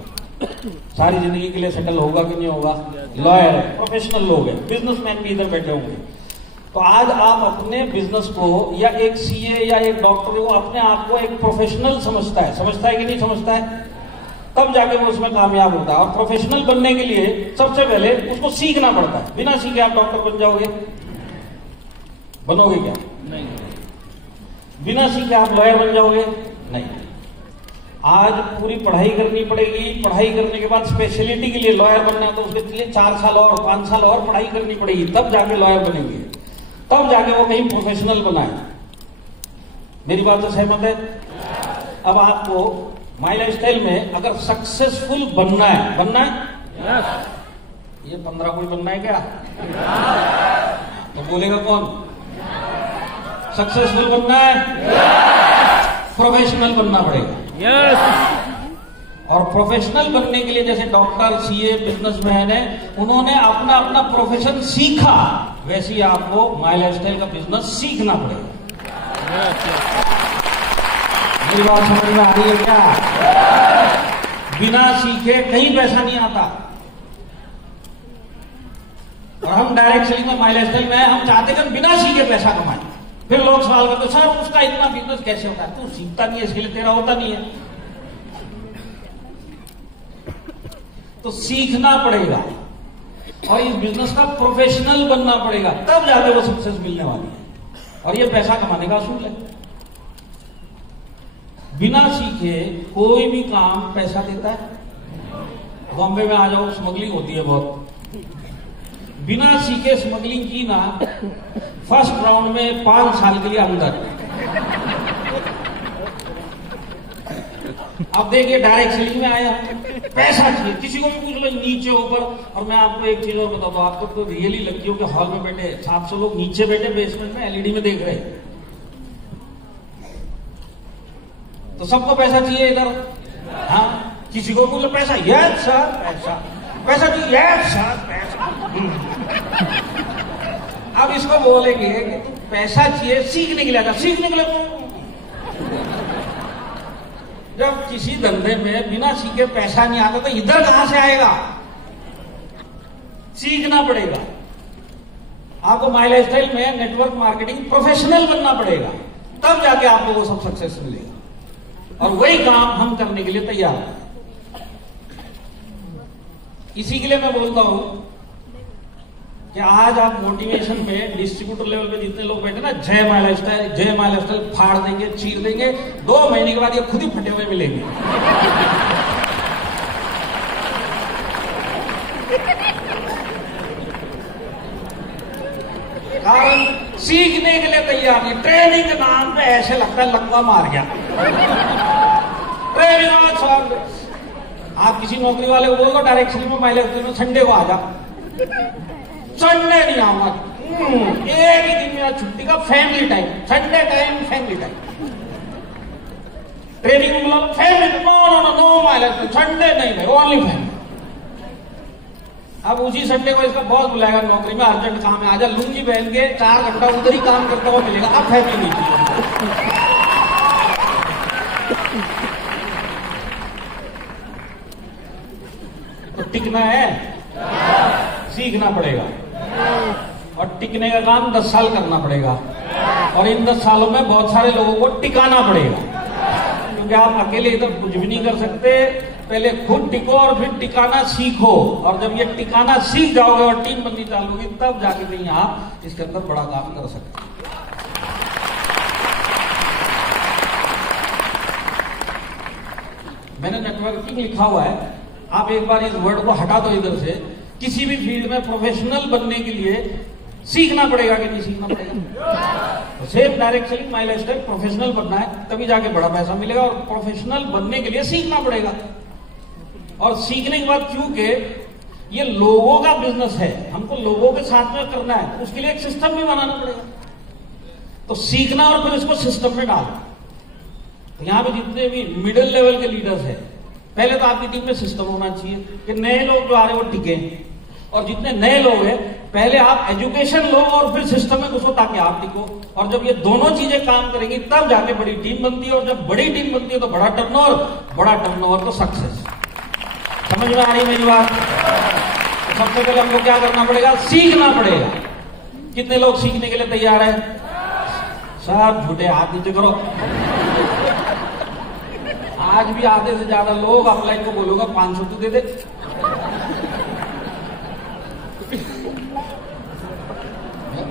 सारी जिंदगी के लिए सेटल होगा कि नहीं होगा? लॉयर है, प्रोफेशनल लोग हैं, बिजनेसमैन भी इधर बैठे होंगे। तो आज आप अपने बिजनेस को, या एक सीए या एक डॉक्टर वो अपने आप को एक प्रोफेशनल समझता है कि नहीं समझता है? तब जाके वो उसमें कामयाब होता है। और प्रोफेशनल बनने के लिए सबसे पहले उसको सीखना पड़ता है। बिना सीखे आप डॉक्टर बन जाओगे? बनोगे क्या? नहीं। बिना सीखे आप लॉयर बन जाओगे? नहीं। आज पूरी पढ़ाई करनी पड़ेगी, पढ़ाई करने के बाद स्पेशलिटी के लिए लॉयर बनना है तो उसके लिए 4 साल और 5 साल और पढ़ाई करनी पड़ेगी, तब जाके लॉयर बनेंगे, तब जाके वो कहीं प्रोफेशनल बनाए। मेरी बात से सहमत है? अब आपको माई लाइफस्टाइल में अगर सक्सेसफुल बनना है ये 15 कोई बनना है क्या? तो बोलेगा कौन? सक्सेसफुल बनना है, प्रोफेशनल बनना पड़ेगा। और प्रोफेशनल बनने के लिए जैसे डॉक्टर, सीए, बिजनेसमैन है, उन्होंने अपना अपना प्रोफेशन सीखा, वैसे ही आपको माई लाइफस्टाइल का बिजनेस सीखना पड़ेगा। मेरी बात समझ में आ रही है क्या? बिना सीखे कहीं पैसा नहीं आता। और हम डायरेक्ट सेलिंग में, माई लाइफस्टाइल में हम चाहते हैं बिना सीखे पैसा कमाएं। फिर लोग सवाल करते, सर उसका इतना बिजनेस कैसे होता है? तू सीखता नहीं है, इसके लिए तेरा होता नहीं है। तो सीखना पड़ेगा और इस बिजनेस का प्रोफेशनल बनना पड़ेगा, तब जाके वो सक्सेस मिलने वाली है। और ये पैसा कमाने का असूल है। बिना सीखे कोई भी काम पैसा देता है। बॉम्बे में आ जाओ, स्मगलिंग होती है बहुत। बिना सीखे स्मगलिंग की ना, फर्स्ट राउंड में 5 साल के लिए अंदर। अब देखिए डायरेक्ट सेलिंग में आया, पैसा चाहिए, किसी को भी पूछ लो नीचे ऊपर। और मैं आपको एक चीज और बता दूं, आपको तो रियली लगी हो कि हॉल में बैठे 700 लोग नीचे बैठे बेसमेंट में एलईडी में देख रहे हैं, तो सबको पैसा चाहिए इधर। हाँ, किसी को बोलो पैसा, यस सर पैसा, पैसा चाहिए, यस सर पैसा। अब इसको बोलेंगे कि तू पैसा चाहिए सीखने के लिए आता, सीखने के लिए। जब किसी धंधे में बिना सीखे पैसा नहीं आता तो इधर कहां से आएगा? सीखना पड़ेगा। आपको माई लाइफस्टाइल में नेटवर्क मार्केटिंग प्रोफेशनल बनना पड़ेगा, तब जाके आपको वो सब सक्सेस मिलेगा। और वही काम हम करने के लिए तैयार हैं। इसी के लिए मैं बोलता हूं कि आज आप मोटिवेशन पे डिस्ट्रीब्यूटर लेवल पे जितने लोग बैठे ना, जय माई लाइफस्टाइल फाड़ देंगे, चीर देंगे, 2 महीने के बाद ये खुद ही फटे हुए मिलेंगे। कारण सीखने के लिए तैयार नहीं। ट्रेनिंग के नाम पे ऐसे लगता है लंबा मार गया। ट्रेनिंग आप किसी नौकरी वाले को बोल दो डायरेक्शन में माई लाइफस्टाइल में संडे को आ जा, संडे नहीं आऊंगा, एक ही दिन मेरा छुट्टी का family time, Sunday time family time. Training में बोला family, know my lifestyle, Sunday नहीं भाई, ओनली फैमिली। अब उसी संडे को इसका बॉस बुलाएगा नौकरी में, अर्जेंट काम है, आजा, लुंगी पहन के 4 घंटा उधर ही काम करता हुआ मिलेगा। अब फैमिली नहीं चाहिए। तो टिकना है, सीखना पड़ेगा, और टिकने का काम 10 साल करना पड़ेगा, और इन 10 सालों में बहुत सारे लोगों को टिकाना पड़ेगा, क्योंकि आप अकेले इधर कुछ भी नहीं कर सकते। पहले खुद टिको और फिर टिकाना सीखो, और जब ये टिकाना सीख जाओगे और टीम बननी चालू होगी, तब जाके कहीं आप इसके अंदर बड़ा काम कर सकते हैं। मैंने नेटवर्किंग लिखा हुआ है, आप एक बार इस वर्ड को हटा दो इधर से। किसी भी फील्ड में प्रोफेशनल बनने के लिए सीखना पड़ेगा कि नहीं सीखना पड़ेगा? तो सेम डायरेक्ट सेलिंग माई लाइफस्टाइल प्रोफेशनल बनना है, तभी जाके बड़ा पैसा मिलेगा, और प्रोफेशनल बनने के लिए सीखना पड़ेगा। और सीखने के बाद, क्योंकि ये लोगों का बिजनेस है, हमको लोगों के साथ में करना है, उसके लिए एक सिस्टम भी बनाना पड़ेगा। तो सीखना और फिर इसको सिस्टम में डालना। तो यहां पे जितने भी मिडिल लेवल के लीडर्स हैं, पहले तो आपकी टीम में सिस्टम होना चाहिए कि नए लोग जो आ रहे हैं वो टिके, और जितने नए लोग हैं पहले आप एजुकेशन लो और फिर सिस्टम में घुसो ताकि आप टिको। और जब ये दोनों चीजें काम करेंगी तब जाके बड़ी टीम बनती है, और जब बड़ी टीम बनती है तो बड़ा टर्नओवर तो सक्सेस। समझ में आ रही मेरी बात? तो सबसे पहले हमको क्या करना पड़ेगा? सीखना पड़ेगा। कितने लोग सीखने के लिए तैयार है? सब झूठे हाथ नीचे करो। आज भी आधे से ज्यादा लोग अपलाइन को बोलूंगा 500 तो दे दे।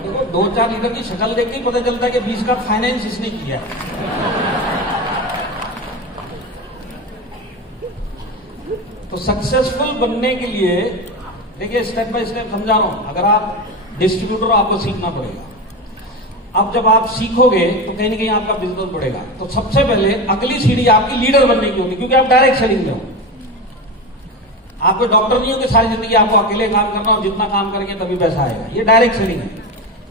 देखो 2-4 लीडर की शक्ल देख के ही पता चलता है कि 20 का फाइनेंस इसने किया। तो सक्सेसफुल बनने के लिए देखिए स्टेप बाय स्टेप समझा रहा हूं। अगर आप डिस्ट्रीब्यूटर हो आपको सीखना पड़ेगा। अब जब आप सीखोगे तो कहीं ना कहीं आपका बिजनेस बढ़ेगा। तो सबसे पहले अगली सीढ़ी आपकी लीडर बनने की होगी, क्योंकि आप डायरेक्ट सेलिंग में हो। आप कोई डॉक्टर नहीं हो कि सारी जिंदगी आपको अकेले काम करना और जितना काम करेंगे तभी पैसा आएगा। ये डायरेक्ट सेलिंग है।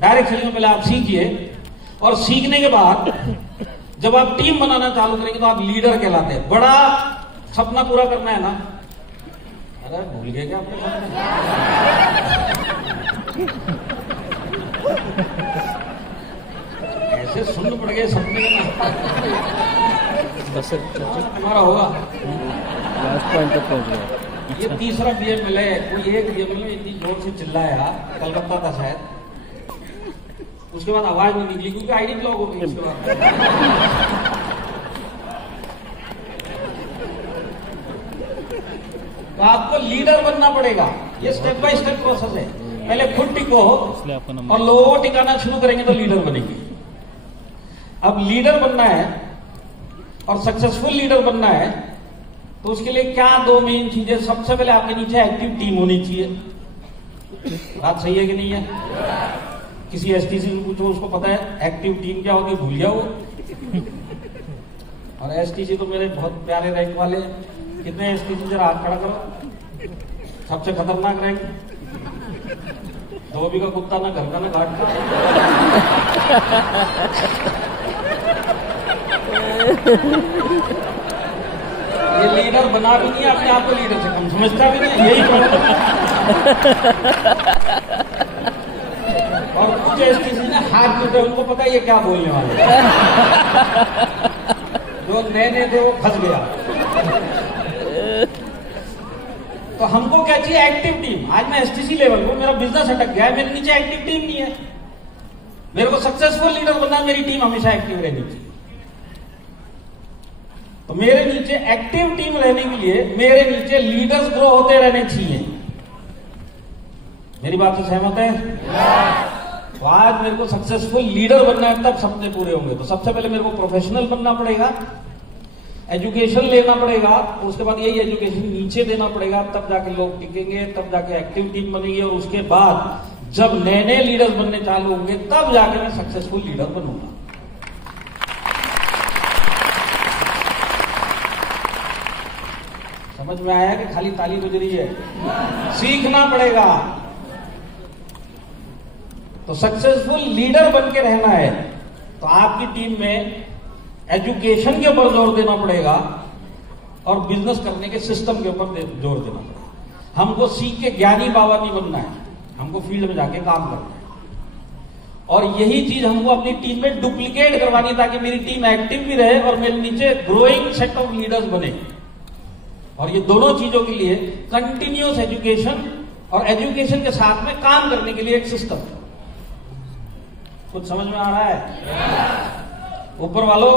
डायरेक्ट सेलिंग में पहले आप सीखिए, और सीखने के बाद जब आप टीम बनाना चालू करेंगे तो आप लीडर कहलाते हैं। बड़ा सपना पूरा करना है ना? अरे भूल गए क्या आपके ऐसे सुन पड़ गए सपने में हमारा होगा। लास्ट पॉइंट तक पहुंच गया। ये तीसरा बीएम मिला है। कोई एक बीएम में इतनी जोर से चिल्लाया, कलकत्ता था शायद, उसके बाद आवाज नहीं निकली क्योंकि आईडी ब्लॉक हो गई। उसके बाद तो आपको लीडर बनना पड़ेगा। ये स्टेप बाय स्टेप प्रोसेस है। पहले खुद टिको और लोगों को टिकाना शुरू करेंगे तो लीडर बनेंगे। अब लीडर बनना है और सक्सेसफुल लीडर बनना है तो उसके लिए क्या 2 मेन चीजें। सबसे पहले आपके नीचे एक्टिव टीम होनी चाहिए। बात सही है कि नहीं है? किसी एसटीसी से पूछो, उसको पता है एक्टिव टीम क्या होती है? भूल गया वो। और एसटीसी तो मेरे बहुत प्यारे रैंक वाले हैं। कितने एसटीसी जरा हाथ खड़ा करो। सबसे खतरनाक रैंक, धोबी का कुत्ता, ना घर का ना घाट का। ये लीडर बना भी नहीं, अपने आप को लीडर से कम समझता भी नहीं। यही प्रॉब्लम और कुछ एसटीसी ने हाथ टूटे, उनको पता है ये क्या बोलने वाले। जो नए थे वो फंस गया। तो हमको क्या चाहिए? Active team. आज मैं एसटीसी लेवल को, मेरा बिजनेस अटक गया है, मेरे नीचे एक्टिव टीम नहीं है। मेरे को सक्सेसफुल लीडर बनना है, मेरी टीम हमेशा एक्टिव रहनी चाहिए। तो मेरे नीचे एक्टिव टीम रहने के लिए मेरे नीचे लीडर्स ग्रो होते रहने चाहिए। मेरी बात से सहमत है? तो आज मेरे को सक्सेसफुल लीडर बनना है, तब सपने पूरे होंगे। तो सबसे पहले मेरे को प्रोफेशनल बनना पड़ेगा, एजुकेशन लेना पड़ेगा, उसके बाद यही एजुकेशन नीचे देना पड़ेगा, तब जाके लोग टिकेंगे, तब जाके एक्टिव टीम बनेगी। और उसके बाद जब नए नए लीडर्स बनने चालू होंगे, तब जाके मैं सक्सेसफुल लीडर बनूंगा। समझ में आया कि खाली ताली बज रही है? सीखना पड़ेगा। तो सक्सेसफुल लीडर बन के रहना है तो आपकी टीम में एजुकेशन के ऊपर जोर देना पड़ेगा और बिजनेस करने के सिस्टम के ऊपर जोर देना पड़ेगा। हमको सीख के ज्ञानी बाबा नहीं बनना है, हमको फील्ड में जाके काम करना है। और यही चीज हमको अपनी टीम में डुप्लीकेट करवानी, ताकि मेरी टीम एक्टिव भी रहे और मेरे नीचे ग्रोइंग सेट ऑफ लीडर्स बने। और ये दोनों चीजों के लिए कंटिन्यूअस एजुकेशन और एजुकेशन के साथ में काम करने के लिए एक सिस्टम। कुछ समझ में आ रहा है? ऊपर वालों,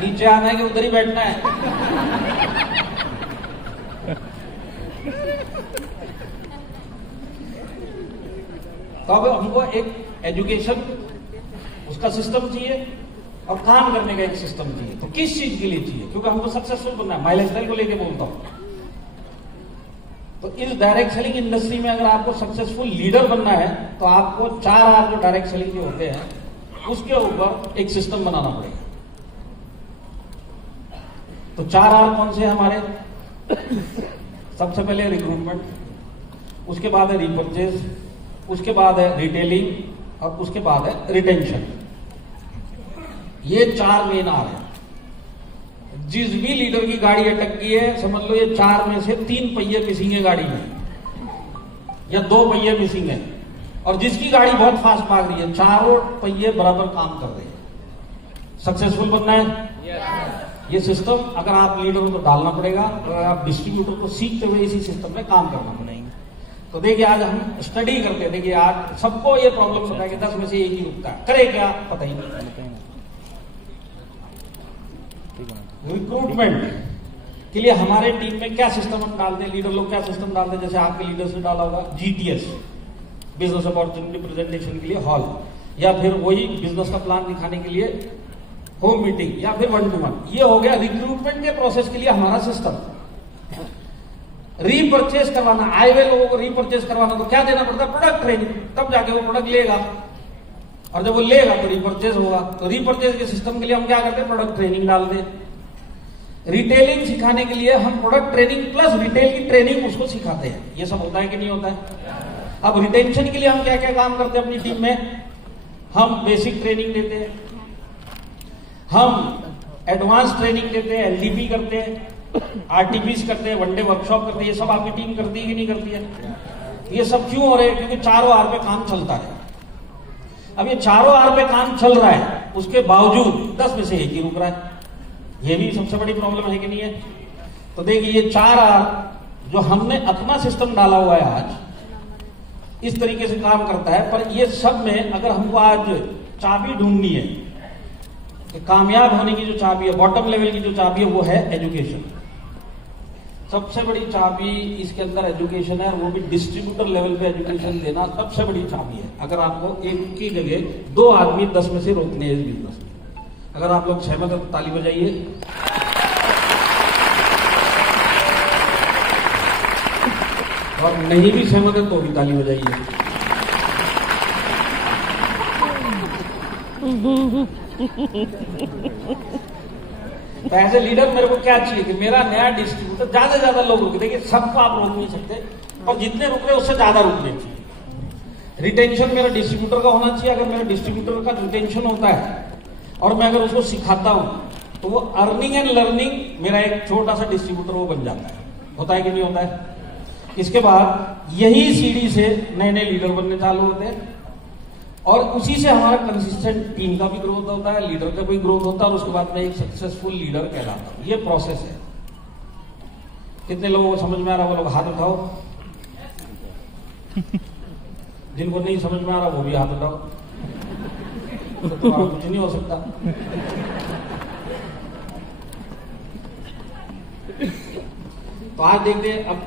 नीचे आना है कि उधर ही बैठना है? तो अब हमको एक एजुकेशन उसका सिस्टम चाहिए और काम करने का एक सिस्टम चाहिए। तो किस चीज के लिए चाहिए? क्योंकि हमको सक्सेसफुल बनना है। माइलेज स्टाइल को लेके बोलता हूं। तो इस डायरेक्ट सेलिंग इंडस्ट्री में अगर आपको सक्सेसफुल लीडर बनना है तो आपको 4 आर जो डायरेक्ट सेलिंग के होते हैं उसके ऊपर एक सिस्टम बनाना पड़ेगा। तो 4 आर कौन से हैं हमारे? सबसे पहले रिक्रूटमेंट, उसके बाद है रीपरचेज, उसके बाद है रिटेलिंग और उसके बाद है रिटेंशन। ये 4 मेन आर है। जिस भी लीडर की गाड़ी अटक गई है, समझ लो ये 4 में से 3 पहिए मिसिंग है गाड़ी में, या 2 पहिए मिसिंग है। और जिसकी गाड़ी बहुत फास्ट भाग रही है, चारों पहिए बराबर काम कर रहे हैं। सक्सेसफुल बनना है, ये सिस्टम अगर आप लीडर को तो डालना पड़ेगा, अगर आप डिस्ट्रीब्यूटर को सीखते हुए इसी सिस्टम में काम करना पड़ेगा। तो देखिए आज हम स्टडी करते हैं, देखिए आज सबको ये प्रॉब्लम होता है कि 10 में से 1 ही रुकता है, करे क्या पता ही नहीं। रिक्रूटमेंट के लिए हमारे टीम में क्या सिस्टम हम डालते हैं, लीडर लोग क्या सिस्टम डालते हैं? जैसे आपके लीडर्स ने डाला होगा GTS, बिजनेस अपॉर्चुनिटी प्रेजेंटेशन के लिए हॉल, या फिर वही बिजनेस का प्लान दिखाने के लिए होम मीटिंग, या फिर 1-to-1। ये हो गया रिक्रूटमेंट के प्रोसेस के लिए हमारा सिस्टम। रीपरचेज करवाना, आए हुए लोगों को रीपरचेज करवाना तो क्या देना पड़ता है? प्रोडक्ट ट्रेनिंग, तब जाके वो प्रोडक्ट लेगा, और जब वो लेगा तो रीपरचेज होगा। तो रीपरचेज के सिस्टम के लिए हम क्या करते हैं? प्रोडक्ट ट्रेनिंग डालते हैं। रिटेलिंग सिखाने के लिए हम प्रोडक्ट ट्रेनिंग प्लस रिटेल की ट्रेनिंग उसको सिखाते हैं। ये सब होता है कि नहीं होता है? अब रिटेंशन के लिए हम क्या क्या काम करते हैं अपनी टीम में? हम बेसिक ट्रेनिंग देते हैं, हम एडवांस ट्रेनिंग देते हैं, LDP करते हैं, RTPs करते हैं, 1 डे वर्कशॉप करते हैं। ये सब आपकी टीम करती है कि नहीं करती है? ये सब क्यों हो रहे हैं? क्योंकि 4 आर पे काम चलता है। अब ये 4 आर पे काम चल रहा है, उसके बावजूद 10 में से 1 ही रुक रहा है। ये भी सबसे बड़ी प्रॉब्लम है कि नहीं है? तो देखिए ये 4 आर जो हमने अपना सिस्टम डाला हुआ है आज, इस तरीके से काम करता है। पर ये सब में अगर हमको आज चाबी ढूंढनी है, कि कामयाब होने की जो चाबी है, बॉटम लेवल की जो चाबी है, वो है एजुकेशन। सबसे बड़ी चाबी इसके अंदर एजुकेशन है, वो भी डिस्ट्रीब्यूटर लेवल पे एजुकेशन देना सबसे बड़ी चाबी है। अगर आपको एक की जगह 2 आदमी 10 में से रोकने हैं इस बिजनेस में। अगर आप लोग सहमत हैं तो ताली बजाइए। और नहीं भी सहमत है तो भी ताली बजाइए। तो एज ए लीडर मेरे को क्या चाहिए कि मेरा नया डिस्ट्रीब्यूटर ज्यादा से ज्यादा लोग रुके। देखिए सबको आप रोक नहीं सकते, और जितने रुक रहे उससे ज्यादा रुकने चाहिए। रिटेंशन मेरा डिस्ट्रीब्यूटर का होना चाहिए। अगर मेरा डिस्ट्रीब्यूटर का रिटेंशन होता है और मैं अगर उसको सिखाता हूं तो वो अर्निंग एंड लर्निंग मेरा एक छोटा सा डिस्ट्रीब्यूटर वो बन जाता है। होता है कि नहीं होता है? इसके बाद यही सीढ़ी से नए नए लीडर बनने चालू होते हैं, और उसी से हमारा कंसिस्टेंट टीम का भी ग्रोथ होता है, लीडर का भी ग्रोथ होता है, और उसके बाद में एक सक्सेसफुल लीडर कहलाता है। ये प्रोसेस है। कितने लोगों को समझ में आ रहा वो लोग हाथ उठाओ। जिनको नहीं समझ में आ रहा वो भी हाथ उठाओ। तो तुम्हारा कुछ नहीं हो सकता। तो आज देखते हैं अब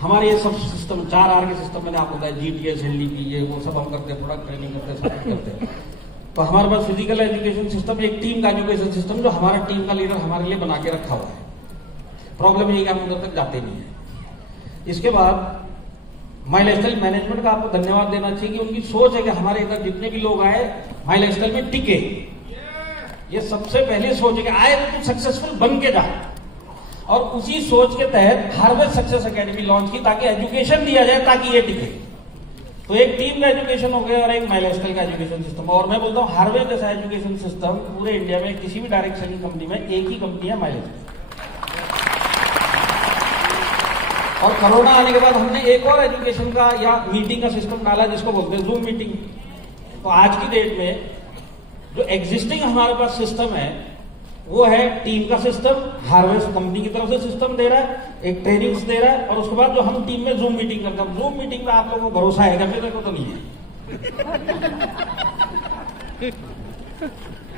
हमारे ये सब सिस्टम 4R के सिस्टम मैंने आपको बताया, GTS, LDP, ये वो सब हम करते हैं, प्रोडक्ट ट्रेनिंग करते हैं, सब करते हैं। तो हमारे पास फिजिकल एजुकेशन सिस्टम, एक टीम का एजुकेशन सिस्टम जो हमारा टीम का लीडर हमारे लिए बना के रखा हुआ है। प्रॉब्लम ये कि हम उधर तक जाते नहीं है। इसके बाद माई लाइफस्टाइल मैनेजमेंट का आपको धन्यवाद देना चाहिए कि उनकी सोच है कि हमारे इधर जितने भी लोग आए माई लाइफस्टाइल में टिके। ये सबसे पहले सोच है कि आए तो तुम सक्सेसफुल बन के जा, और उसी सोच के तहत हार्वेस्ट सक्सेस एकेडमी लॉन्च की ताकि एजुकेशन दिया जाए ताकि ये टिके। तो एक टीम का एजुकेशन हो गया और एक माई लाइफस्टाइल का एजुकेशन सिस्टम। और मैं बोलता हूं हार्वेस्ट जैसा एजुकेशन सिस्टम पूरे इंडिया में किसी भी डायरेक्ट सेलिंग कंपनी में एक ही कंपनी है, माई लाइफस्टाइल। और कोरोना आने के बाद हमने एक और एजुकेशन का या मीटिंग का सिस्टम डाला जिसको बोलते हैं जूम मीटिंग। तो आज की डेट में जो एग्जिस्टिंग हमारे पास सिस्टम है वो है टीम का सिस्टम, हार्वेस्ट कंपनी की तरफ से सिस्टम दे रहा है, एक ट्रेनिंग्स दे रहा है, और उसके बाद जो हम टीम में जूम मीटिंग करते हैं। जूम मीटिंग में आप लोगों को भरोसा है क्या? मेरे को तो नहीं है।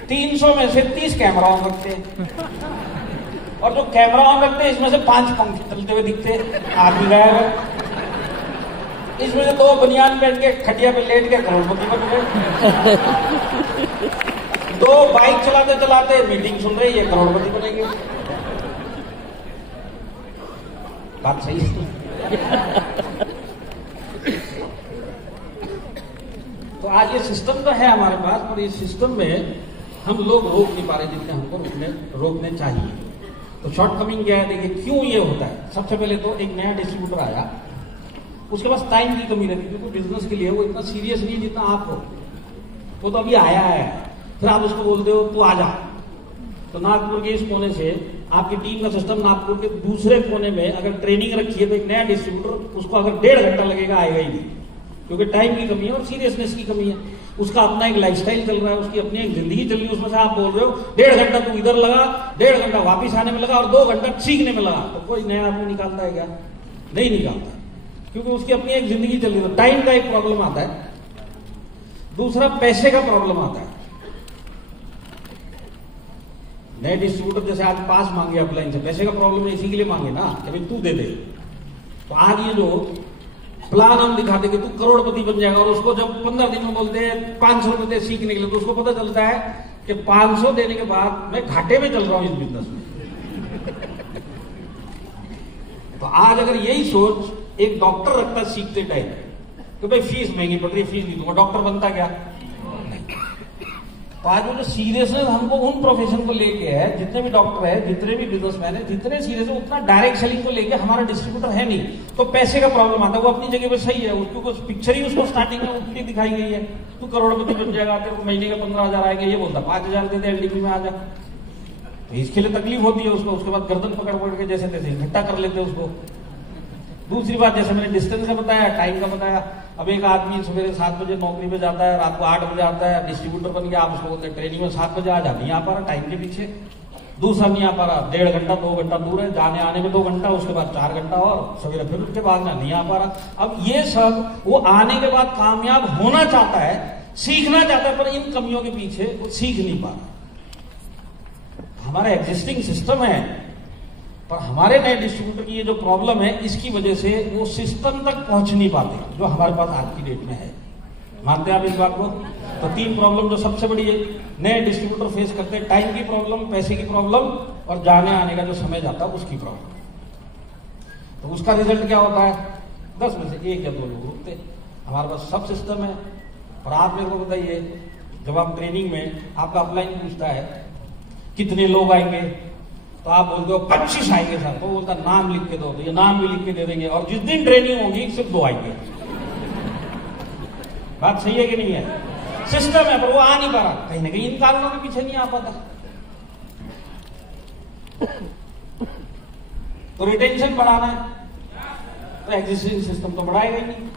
300 में से 30 कैमरा ऑन रखते हैं, और जो कैमरा ऑन रखते हैं इसमें से 5 पंखे चलते हुए दिखते हैं, आदमी गायब है। इसमें से 2 बनियान पहन के खटिया पे लेट के करोड़पति बन गए। 2 बाइक चलाते चलाते मीटिंग सुन रहे, ये करोड़पति बनेंगे। बात सही है। तो आज ये सिस्टम तो है हमारे पास, पर इस सिस्टम में हम लोग रोक नहीं पा रहे जितने हमको रोकने चाहिए। तो शॉर्टकमिंग क्या है? देखिए क्यों ये होता है। सबसे पहले तो एक नया डिस्ट्रीब्यूटर आया, उसके पास टाइम की कमी रहती है, क्योंकि बिजनेस के लिए वो इतना सीरियस नहीं जितना आप हो। वो तो अभी आया है, फिर आप उसको बोलते हो तू आ जा। तो नागपुर के इस कोने से आपकी टीम का सिस्टम नागपुर के दूसरे कोने में अगर ट्रेनिंग रखी है तो एक नया डिस्ट्रीब्यूटर उसको अगर 1.5 घंटा लगेगा आएगा ही नहीं, क्योंकि टाइम की कमी है और सीरियसनेस की कमी है। उसका अपना एक लाइफस्टाइल चल रहा है, उसकी अपनी एक जिंदगी चल रही है। उसमें से आप बोल रहे हो 1.5 घंटा तू इधर लगा, 1.5 घंटा वापिस आने में लगा और 2 घंटा सीखने में लगा। तो कोई नया आदमी निकालता है क्या? नहीं निकालता, क्योंकि उसकी अपनी एक जिंदगी चल रही है। तो टाइम का एक प्रॉब्लम आता है। दूसरा पैसे का प्रॉब्लम आता है। नए डिस्ट्रीब्यूटर जैसे आज पास मांगे अपलाइन से, पैसे का प्रॉब्लम है, इसी के लिए मांगे ना कि भाई तू दे दे। तो आज ये जो प्लान हम दिखाते कि तू करोड़पति बन जाएगा, और उसको जब 15 दिन में बोलते हैं 500 रुपए सीखने के लिए, तो उसको पता चलता है कि 500 देने के बाद मैं घाटे में चल रहा हूं इस बिजनेस में। तो आज अगर यही सोच एक डॉक्टर रखता सीखते टाइम कि भाई फीस महंगी पड़ रही है, फीस नहीं दूंगा, डॉक्टर बनता क्या? तो आज वो जो सीरियसनेस हमको उन प्रोफेशन को लेके है, जितने भी डॉक्टर है, जितने भी बिजनेसमैन है, जितने सीरियस है, उतना डायरेक्ट सेलिंग को लेके हमारा डिस्ट्रीब्यूटर है नहीं। तो पैसे का प्रॉब्लम आता है। वो अपनी जगह पे सही है, उसको पिक्चर ही उसको स्टार्टिंग में उतनी दिखाई गई है, तू करोड़पति बन जाएगा, तेरे को महीने का 15,000 आएगा। ये बोलता 5,000 दे दे, LDP में आ जा। तो इसके लिए तकलीफ होती है उसको। उसके बाद गर्दन पकड़ पकड़ के जैसे तैसे इकट्ठा कर लेते हैं उसको। दूसरी बात, जैसे मैंने डिस्टेंस का बताया, टाइम का बताया। अब एक आदमी सवेरे 7 बजे नौकरी पे जाता है, रात को 8 बजे आता है, डिस्ट्रीब्यूटर बन गया, आप उसको बोलते हैं ट्रेनिंग में 7 बजे आ जा, नहीं आ पा रहा टाइम के पीछे। दूसरा नहीं आ पा रहा, 1.5 घंटा 2 घंटा दूर है, जाने आने में 2 घंटा, उसके बाद 4 घंटा और सवेरे फिर उठ के भागना, नहीं आ पा रहा। अब ये सब वो आने के बाद कामयाब होना चाहता है, सीखना चाहता है, पर इन कमियों के पीछे वो सीख नहीं पा रहा। हमारा एग्जिस्टिंग सिस्टम है, पर हमारे नए डिस्ट्रीब्यूटर की ये जो प्रॉब्लम है, इसकी वजह से वो सिस्टम तक पहुंच नहीं पाते जो हमारे पास आज की डेट में है। मानते हैं आप इस बात को? तो 3 प्रॉब्लम जो सबसे बड़ी है नए डिस्ट्रीब्यूटर फेस करते हैं, टाइम की प्रॉब्लम, पैसे की प्रॉब्लम, और जाने आने का जो समय जाता है उसकी प्रॉब्लम। तो उसका रिजल्ट क्या होता है? 10 में से 1 या 2 लोग रुकते। हमारे पास सब सिस्टम है। और आप मेरे को बताइए, जब आप ट्रेनिंग में आपका अपलाइन पूछता है कितने लोग आएंगे, तो आप बोलते हो 25 आएंगे सर। तो बोलता नाम लिख के दो, तो ये नाम भी लिख के दे देंगे, और जिस दिन ट्रेनिंग होगी सिर्फ 2 आएंगे। बात सही है कि नहीं है? सिस्टम है, पर वो आ नहीं पा रहा, कहीं ना कहीं इन कारणों के पीछे नहीं आ पाता। तो रिटेंशन बढ़ाना है, तो एग्जिस्टिंग सिस्टम तो बढ़ाएगा ही नहीं,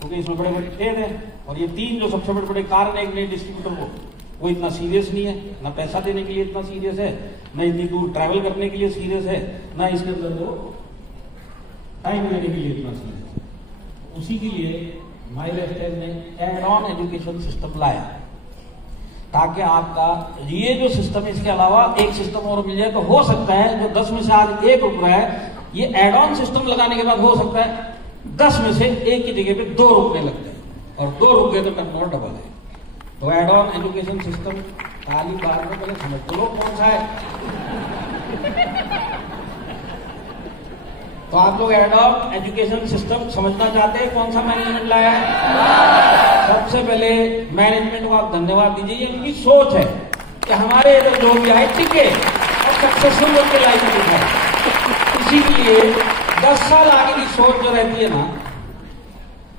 क्योंकि इसमें बड़े बड़े खेद है। और ये 3 जो सबसे बड़े बड़े कारण है एक नए डिस्ट्रीब्यूटर को, वो इतना सीरियस नहीं है, ना पैसा देने के लिए इतना सीरियस है, ना इतनी दूर ट्रैवल करने के लिए सीरियस है, ना इसके अंदर वो टाइम देने के लिए इतना समय। उसी के लिए माई लाइफस्टाइल ने एड ऑन एजुकेशन सिस्टम लाया, ताकि आपका ये जो सिस्टम है इसके अलावा एक सिस्टम और मिल जाए तो हो सकता है जो 10 में से आज 1 रुक रहा है, ये एड ऑन सिस्टम लगाने के बाद हो सकता है 10 में से 1 की जगह पे 2 रुकने लग गए, और 2 रुक गए तो टर्नओवर डबल है। तो एड ऑन एजुकेशन सिस्टम ताली बार में पहले समझ लो कौन सा है। तो आप लोग एड ऑन एजुकेशन सिस्टम समझना चाहते हैं कौन सा मैनेजमेंट लाया है? सबसे पहले मैनेजमेंट को आप धन्यवाद दीजिए, ये उनकी सोच है कि हमारे इधर जो भी आए टिके और सक्सेसफुल होकर लाइफ में दिखाए। इसीलिए 10 साल आगे की सोच जो रहती है ना,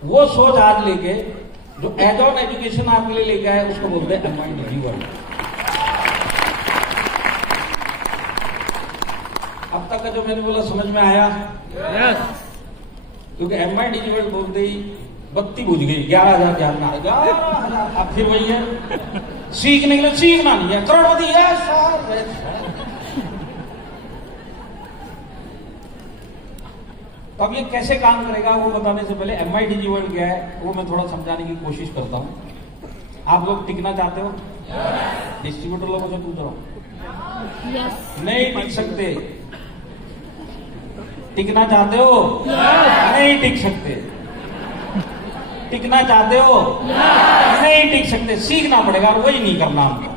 वो सोच आज लेके जो एड ऑन एजुकेशन आपके लिए लेके आए उसको बोलते हैं MIDG वर्ल्ड। अब तक का जो मैंने बोला समझ में आया? क्योंकि MIDG वर्ल्ड बोलते ही बत्ती बुझ गई, 11,000 ध्यान में 11,000। अब फिर वही है, सीखने के लिए सीखना नहीं है, करोड़पति है सर। तो अब ये कैसे काम करेगा वो बताने से पहले MIDG वर्ल्ड क्या है वो मैं थोड़ा समझाने की कोशिश करता हूं। आप लोग टिकना चाहते हो? डिस्ट्रीब्यूटर लोगों से पूछ रहा हूं। नहीं टिक सकते। टिकना चाहते हो? नहीं टिक सकते। टिकना चाहते हो? नहीं टिक सकते। सीखना पड़ेगा और वही नहीं करना हमको।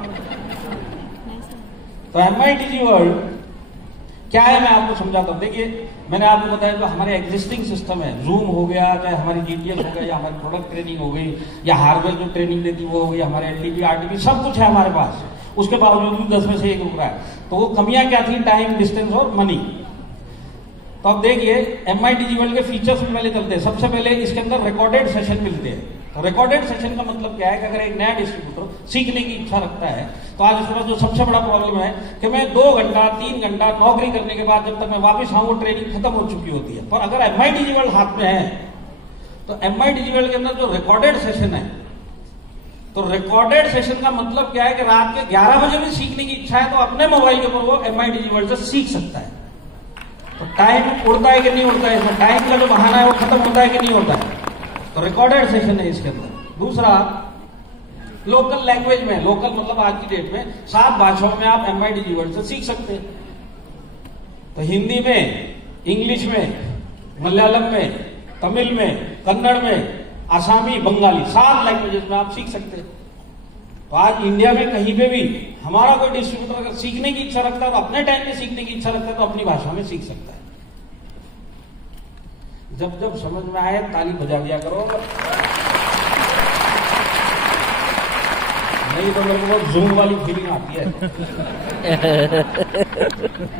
तो MIDG वर्ल्ड क्या है मैं आपको समझाता हूं। देखिए मैंने आपको बताया जो हमारे एग्जिस्टिंग सिस्टम है, जूम हो गया, चाहे हमारी GTS हो गया, या हमारी प्रोडक्ट ट्रेनिंग हो गई, या हार्डवेयर जो ट्रेनिंग देती वो हो गई, हमारे LTP RTP सब कुछ है हमारे पास। उसके बावजूद भी 10 में से 1 रुक रहा है। तो वो कमियां क्या थी? टाइम, डिस्टेंस और मनी। तो अब देखिए MIDG वर्ल्ड के फीचर्स में पहले चलते हैं। सबसे पहले इसके अंदर रिकॉर्डेड सेशन मिलते हैं। तो रिकॉर्डेड सेशन का मतलब क्या है कि अगर एक नया डिस्ट्रीब्यूटर सीखने की इच्छा रखता है तो आज उसके पास जो सबसे बड़ा प्रॉब्लम है कि मैं 2 घंटा 3 घंटा नौकरी करने के बाद जब तक मैं वापस आऊं वो ट्रेनिंग खत्म हो चुकी होती है। पर अगर MIDG वर्ल्ड हाथ में है तो MIDG वर्ल्ड के अंदर जो रिकॉर्डेड सेशन है, तो रिकॉर्डेड सेशन का मतलब क्या है कि रात के 11 बजे भी सीखने की इच्छा है तो अपने मोबाइल के ऊपर वो MIDG वर्ल्ड से सीख सकता है। तो टाइम उड़ता है कि नहीं उड़ता है? इसमें टाइम का जो बहाना है वो खत्म होता है कि नहीं होता है? तो रिकॉर्डेड सेशन है इसके अंदर। दूसरा, लोकल लैंग्वेज में, लोकल मतलब आज की डेट में 7 भाषाओं में आप MIDG वर्ल्ड से सीख सकते हैं। तो हिंदी में, इंग्लिश में, मलयालम में, तमिल में, कन्नड़ में, आसामी, बंगाली 7 लैंग्वेजेस में आप सीख सकते हैं। तो आज इंडिया में कहीं पे भी हमारा कोई डिस्ट्रीब्यूटर अगर सीखने की इच्छा रखता है तो अपने टाइम में सीखने की इच्छा रखता है तो अपनी भाषा में सीख सकता है। जब जब समझ में आए ताली बजा दिया करो, नहीं तो मेरे को जूम वाली फीलिंग आती है।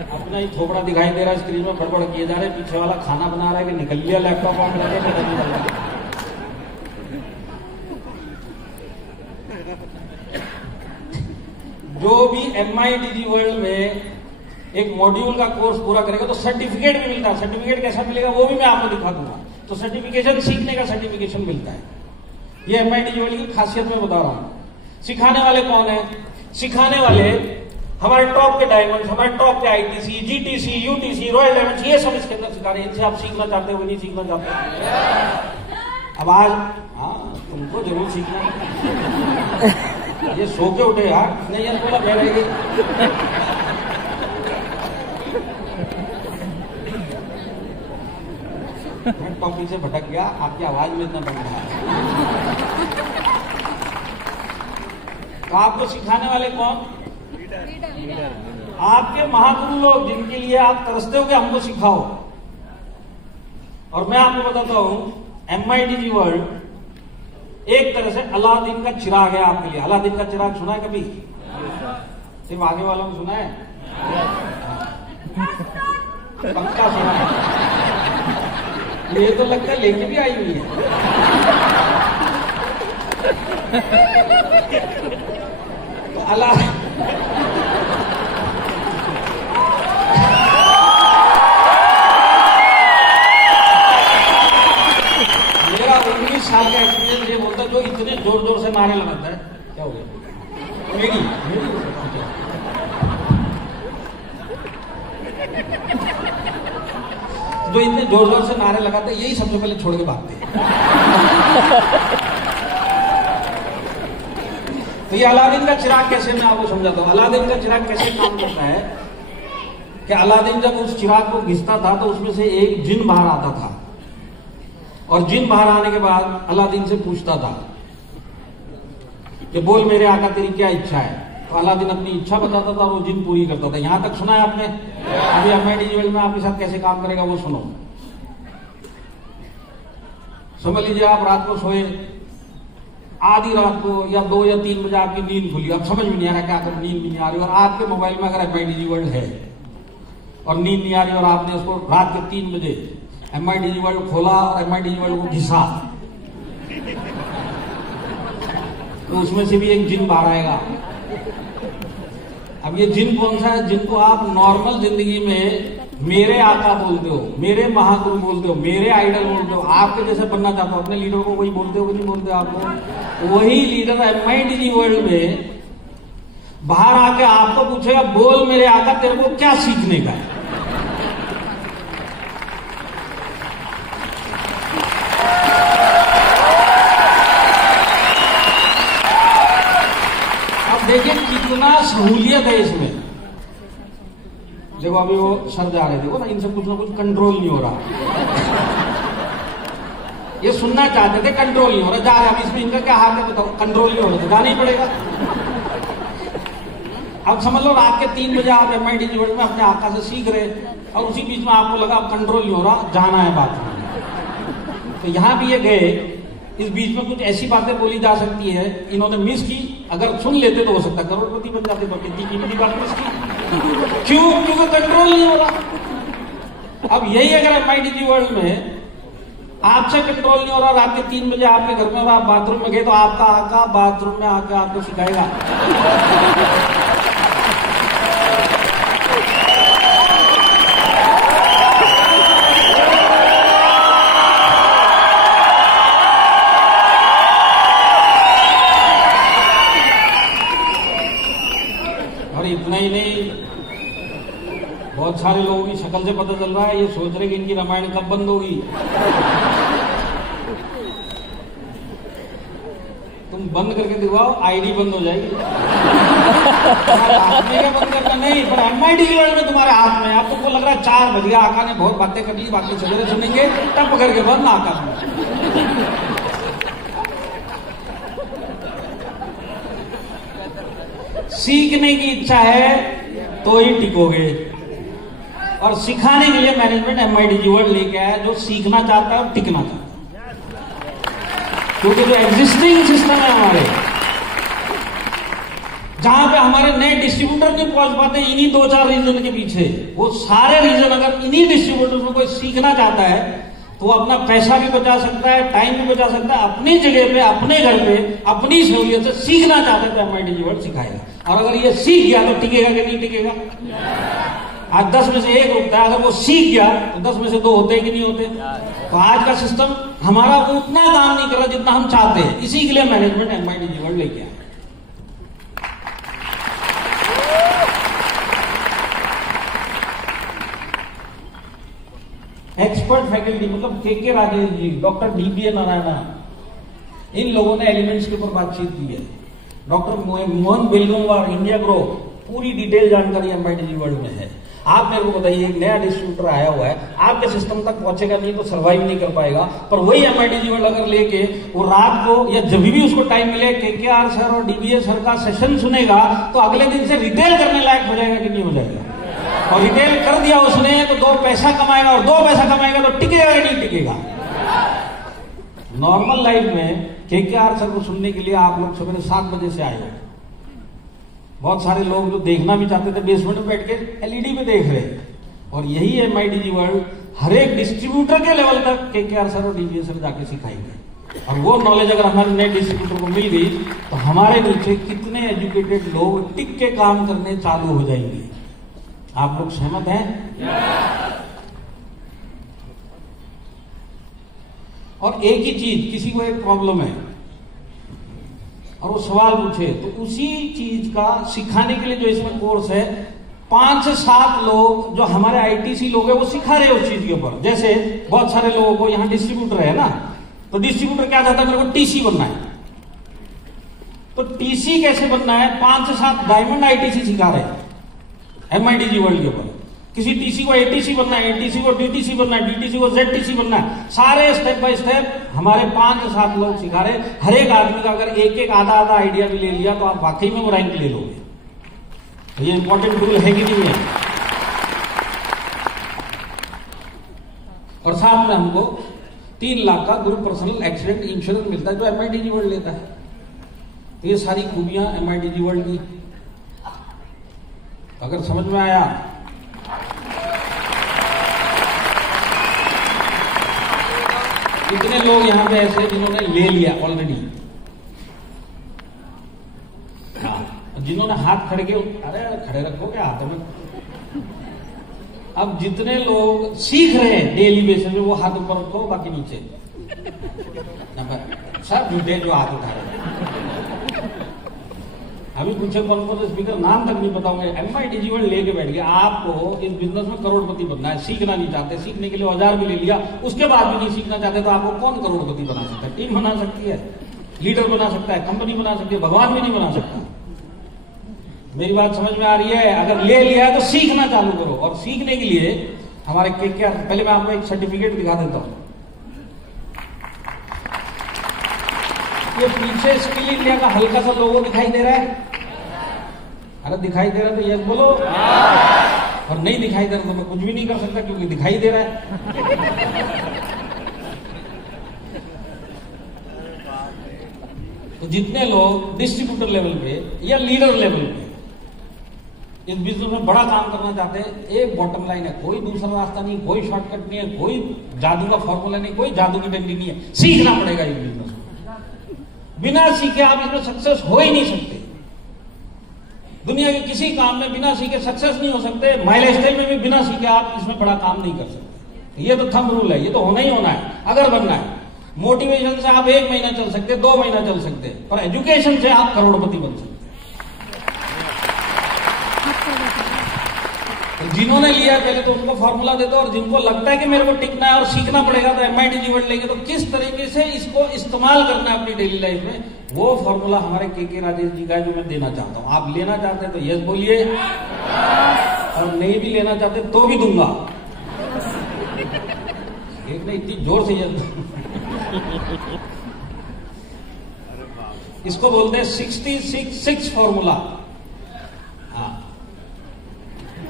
अपना ही थोपड़ा दिखाई दे रहा है स्क्रीन में, बड़बड़ किए जा रहे, पीछे वाला खाना बना रहा है कि निकल लिया लैपटॉप ऑन करके। जो भी MIDG वर्ल्ड में एक मॉड्यूल का कोर्स पूरा करेगा तो सर्टिफिकेट भी मिलता है। सर्टिफिकेट कैसा मिलेगा वो भी मैं आपको दिखा दूंगा। तो सर्टिफिकेशन, सीखने का सर्टिफिकेशन मिलता है। ये MIDG वर्ल्ड की खासियत में बता रहा हूं। सिखाने वाले कौन है? सिखाने वाले हमारे टॉप के डायमंड, हमारे टॉप के ITC, GTC, UTC, royal diamond, ये सब इसके अंदर सिखा रहे हैं। इनसे आप सीखना चाहते हो नहीं सीखना चाहते? अब आज तुमको जरूर सीखना है। ये सो के उठे यार, नहीं यार बोला मैं रहेगी। मैं टॉपिक से भटक गया, आपकी आवाज में इतना बन रहा है। तो आपको सिखाने वाले कौन? आपके महागुरु लोग, जिनके लिए आप तरसते हो कि हमको सिखाओ। और मैं आपको बताता हूं MIDG वर्ल्ड एक तरह से अलादीन का चिराग है आपके लिए। अलादीन का चिराग सुना है कभी? सिर्फ आगे वालों ने सुना है, पक्का सुना है। ये तो लगता है लेके भी आई हुई है। तो अल्लाह मेरा 19 साल का एक्सपीरियंस ये बोलता है जो इतने जोर जोर से नारे लगाता है, क्या हो गया? मेरी जो इतने जोर जोर से नारे लगाते हैं यही सबसे पहले छोड़ के भागते हैं। तो ये अलादीन का चिराग कैसे, मैं आपको समझाता हूं। अलादीन का चिराग कैसे काम करता है कि अलादीन जब उस चिराग को घिसता था तो उसमें से एक जिन बाहर आता था, और जिन बाहर आने के बाद अलादीन से पूछता था कि बोल मेरे आका तेरी क्या इच्छा है। तो अलादीन अपनी इच्छा बताता था और वो जिन पूरी करता था। यहां तक सुना है आपने? अभी एमआईडी वर्ल्ड में आपके साथ कैसे काम करेगा वो सुनो। समझ लीजिए आप रात को सोए, आधी रात को या 2 या 3 बजे आपकी नींद खुली, अब समझ में नहीं आ रहा क्या करें, नींद भी नहीं आ रही, और आपके मोबाइल में अगर एमआईडी वर्ल्ड है और नींद नहीं आ रही और आपने उसको रात के 3 बजे एमआईडी वर्ल्ड खोला और एमआईडी वर्ल्ड को घिसा, तो उसमें से भी एक जिन बाहर आएगा। अब ये जिन कौन सा है? जिनको आप नॉर्मल जिंदगी में मेरे आका बोलते हो, मेरे महागुरु बोलते हो, मेरे आइडल बोलते हो, आपके जैसे बनना चाहते हो, अपने लीडर को वही बोलते हो कि नहीं बोलते आपको? वही लीडर एमआईडी वर्ल्ड में बाहर आके आपको पूछेगा बोल मेरे आका तेरे को क्या सीखने का है। देखिए कितना सहूलियत है इसमें। देखो अभी वो सर जा रहे थे, देखो ना इनसे कुछ ना कुछ कंट्रोल नहीं हो रहा। ये सुनना चाहते थे, कंट्रोल नहीं हो रहा, जा रहे। अब इसमें इनका क्या हाथ है बताओ? कंट्रोल नहीं हो रहा तो जाना ही पड़ेगा। अब समझ लो रात के 3 बजे आप एमआईडी वर्ल्ड में अपने आका से सीख रहे और उसी बीच में आपको लगा अब कंट्रोल नहीं हो रहा, जाना है बात। तो यहां भी ये गए, इस बीच में कुछ ऐसी बातें बोली जा सकती है, इन्होंने मिस की, अगर सुन लेते तो हो सकता है करोड़पति बन जाते, तो कितनी कीमती बात मिस की। क्यों? क्योंकि कंट्रोल नहीं हो रहा। अब यही अगर एमआईडी वर्ल्ड में आपसे कंट्रोल नहीं हो रहा, रात के 3 बजे आपके घर में और आप बाथरूम में गए, तो आपका आका बाथरूम में आकर आपको सिखाएगा। इतना ही नहीं, बहुत सारे लोगों की शक्ल से पता चल रहा है ये सोच रहे कि इनकी रामायण कब बंद होगी। तुम बंद करके दिखाओ, आईडी बंद हो जाएगी। आपने क्या बंद करना? नहीं, पर एमआईडी वर्ल्ड में तुम्हारे हाथ में। अब तुमको लग रहा है 4 बज गया, आका ने बहुत बातें कर ली, बाकी सवेरे सुनेंगे, तब पकड़ के बंद आका में। सीखने की इच्छा है तो ही टिकोगे, और सिखाने के लिए मैनेजमेंट एमआईडी वर्ल्ड लेके आया, जो सीखना चाहता है टिकना चाहता है। क्योंकि जो एग्जिस्टिंग सिस्टम है हमारे, जहां पे हमारे नए डिस्ट्रीब्यूटर नहीं पहुंच पाते इन्हीं 2-4 रीजन के पीछे, वो सारे रीजन अगर इन्हीं डिस्ट्रीब्यूटर में कोई सीखना चाहता है तो वो अपना पैसा भी बचा सकता है, टाइम भी बचा सकता है, अपनी जगह पे, अपने घर पे, अपनी सहूलियत से सीखना चाहता है तो एमआईडी वर्ल्ड सिखाएगा। और अगर ये सीख गया तो टिकेगा कि नहीं टिकेगा? आज 10 में से 1 रुकता है, अगर वो सीख गया तो 10 में से 2 होते कि नहीं होते? तो आज का सिस्टम हमारा उतना काम नहीं कर रहा जितना हम चाहते हैं, इसी के लिए मैनेजमेंट एमआईडी वर्ल्ड लेके आया। एक्सपर्ट फैकल्टी मतलब के राजेश जी, डॉक्टर डीबीए नारायणा, इन लोगों ने एलिमेंट्स के ऊपर बातचीत की है। डॉक्टर मोहन बेलगमवार, इंडिया ग्रो, पूरी डिटेल जानकारी एमआईडी वर्ल्ड में है। आप मेरे को बताइए, एक नया डिस्ट्रीब्यूटर आया हुआ है, आपके सिस्टम तक पहुंचेगा नहीं तो सर्वाइव नहीं कर पाएगा, पर वही एमआईडी वर्ल्ड अगर लेके वो रात को या जब भी उसको टाइम मिले केकेआर सर और डीबीए सर का सेशन सुनेगा तो अगले दिन से रिटेल करने लायक हो जाएगा कि नहीं हो जाएगा? और रिटेल कर दिया उसने तो 2 पैसा कमाएगा, और 2 पैसा कमाएगा तो टिकेगा कि नहीं टिकेगा? नॉर्मल लाइफ में केकेआर सर को सुनने के लिए आप लोग सवेरे 7 बजे से आए हो। बहुत सारे लोग जो देखना भी चाहते थे बेसमेंट में बैठ के एलईडी में देख रहे, और यही एमआईडी वर्ल्ड हर एक डिस्ट्रीब्यूटर के लेवल तक केकेआर सर और डीबीए सर जाके सिखाएंगे। और वो नॉलेज अगर हमारे नए डिस्ट्रीब्यूटर को मिल गई तो हमारे नीचे कितने एजुकेटेड लोग टिक के काम करने चालू हो जाएंगे। आप लोग सहमत हैं? और एक ही चीज, किसी को एक प्रॉब्लम है और वो सवाल पूछे तो उसी चीज का सिखाने के लिए जो इसमें कोर्स है 5-7 लोग जो हमारे आईटीसी लोग हैं वो सिखा रहे हैं उस चीज के ऊपर। जैसे बहुत सारे लोगों को यहाँ डिस्ट्रीब्यूटर है ना, तो डिस्ट्रीब्यूटर क्या चाहता है, मेरे को टीसी बनना है। तो टीसी कैसे बनना है, 5-7 डायमंड आईटीसी सिखा रहे हैं एमआईडीजी वर्ल्ड के ऊपर। किसी टीसी को एटीसी बनना है, एटीसी को डीटीसी बनना है, डीटीसी को जेडटीसी बनना है। सारे स्टेप बाय स्टेप हमारे 5-7 लोग सिखा रहे हैं। हर एक आदमी का अगर एक आधा आइडिया भी ले लिया तो आप वाकई में वो रैंक ले लोगे। तो ये इंपॉर्टेंट रूल है कि नहीं है। और साथ में हमको 3 लाख का ग्रुप पर्सनल एक्सीडेंट इंश्योरेंस मिलता है जो एमआईडीजी वर्ल्ड लेता है। तो ये सारी खूबियां एमआईडीजी वर्ल्ड की, अगर समझ में आया। कितने लोग यहां पे ऐसे जिन्होंने ले लिया ऑलरेडी, जिन्होंने हाथ खड़े के, अरे खड़े रखो क्या हाथ में। अब जितने लोग सीख रहे हैं डेली बेसिस में वो हाथ ऊपर रखो, बाकी नीचे। सब झूठे जो हाथ उठा रहे। अभी पूछे कॉन्फ्रेंस स्पीकर नाम तक नहीं बताओगे, एमआईडीजी वर्ल्ड लेके बैठ गया। आपको इस बिजनेस में करोड़पति बनना है, सीखना नहीं चाहते, सीखने के लिए औजार भी ले लिया, उसके बाद भी नहीं सीखना चाहते, तो आपको कौन करोड़पति बना सकता है? टीम बना सकती है, लीडर बना सकता है, कंपनी बना सकती है, भगवान भी नहीं बना सकता। मेरी बात समझ में आ रही है? अगर ले लिया है तो सीखना चालू करो। और सीखने के लिए हमारे केकेआर, पहले मैं आपको एक सर्टिफिकेट दिखा देता हूं। ये पीछे स्किल इंडिया का हल्का सा लोगो दिखाई दे रहा है? अरे दिखाई दे रहा है तो यस बोलो, और नहीं दिखाई दे रहा तो मैं कुछ भी नहीं कर सकता क्योंकि दिखाई दे रहा है। तो जितने लोग डिस्ट्रीब्यूटर लेवल पे या लीडर लेवल पे इस बिजनेस में बड़ा काम करना चाहते हैं, एक बॉटम लाइन है, कोई दूसरा रास्ता नहीं, कोई शॉर्टकट नहीं है, कोई जादू का फॉर्मूला नहीं, कोई जादू की डंडी नहीं है। सीखना पड़ेगा इस बिजनेस में। बिना सीखे आप इसमें सक्सेस हो ही नहीं सकते। दुनिया के किसी काम में बिना सीखे सक्सेस नहीं हो सकते। माई लाइफस्टाइल में भी बिना सीखे आप इसमें बड़ा काम नहीं कर सकते। ये तो थंब रूल है, ये तो होना ही होना है अगर बनना है। मोटिवेशन से आप 1 महीना चल सकते, 2 महीना चल सकते, पर एजुकेशन से आप करोड़पति बन सकते। जिन्होंने लिया पहले तो उनको फॉर्मूला दे दो, और जिनको लगता है कि मेरे को टिकना है और सीखना पड़ेगा तो एमआईडीजी वर्ल्ड लेंगे, तो किस तरीके से इसको इस्तेमाल करना है अपनी डेली लाइफ में, वो फॉर्मूला हमारे के राजेश जी का है जो मैं देना चाहता हूं। आप लेना चाहते हैं तो यस बोलिए, और नहीं भी लेना चाहते तो भी दूंगा। एक नहीं, इतनी जोर से यस। इसको बोलते हैं 66 फॉर्मूला। हाँ,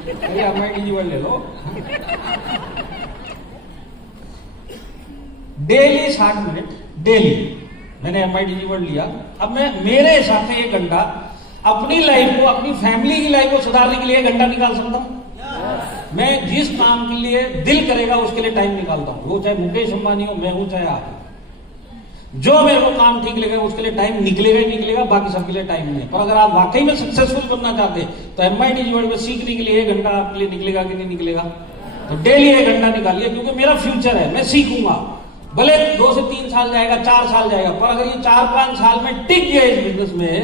एमआईडीजी वर्ल्ड ले लो। डेली 60 मिनट डेली मैंने एमआईडीजी वर्ल्ड लिया। अब मैं मेरे हिसाब से 1 घंटा अपनी लाइफ को, अपनी फैमिली की लाइफ को सुधारने के लिए 1 घंटा निकाल सकता हूं। मैं जिस काम के लिए दिल करेगा उसके लिए टाइम निकालता हूं, वो चाहे मुकेश अंबानी हो, मैं हूं, चाहे आप हो। जो मेरे को काम ठीक लगेगा उसके लिए टाइम निकलेगा ही निकलेगा, बाकी सबके लिए टाइम नहीं। पर अगर आप वाकई में सक्सेसफुल बनना चाहते हैं तो एमआईडीजी वर्ल्ड में सीखने के लिए 1 घंटा आपके लिए निकलेगा कि नहीं निकलेगा? तो डेली 1 घंटा निकालिए, क्योंकि मेरा फ्यूचर है, मैं सीखूंगा। भले 2 से 3 साल जाएगा, 4 साल जाएगा, पर अगर ये 4-5 साल में टिक गया इस बिजनेस में,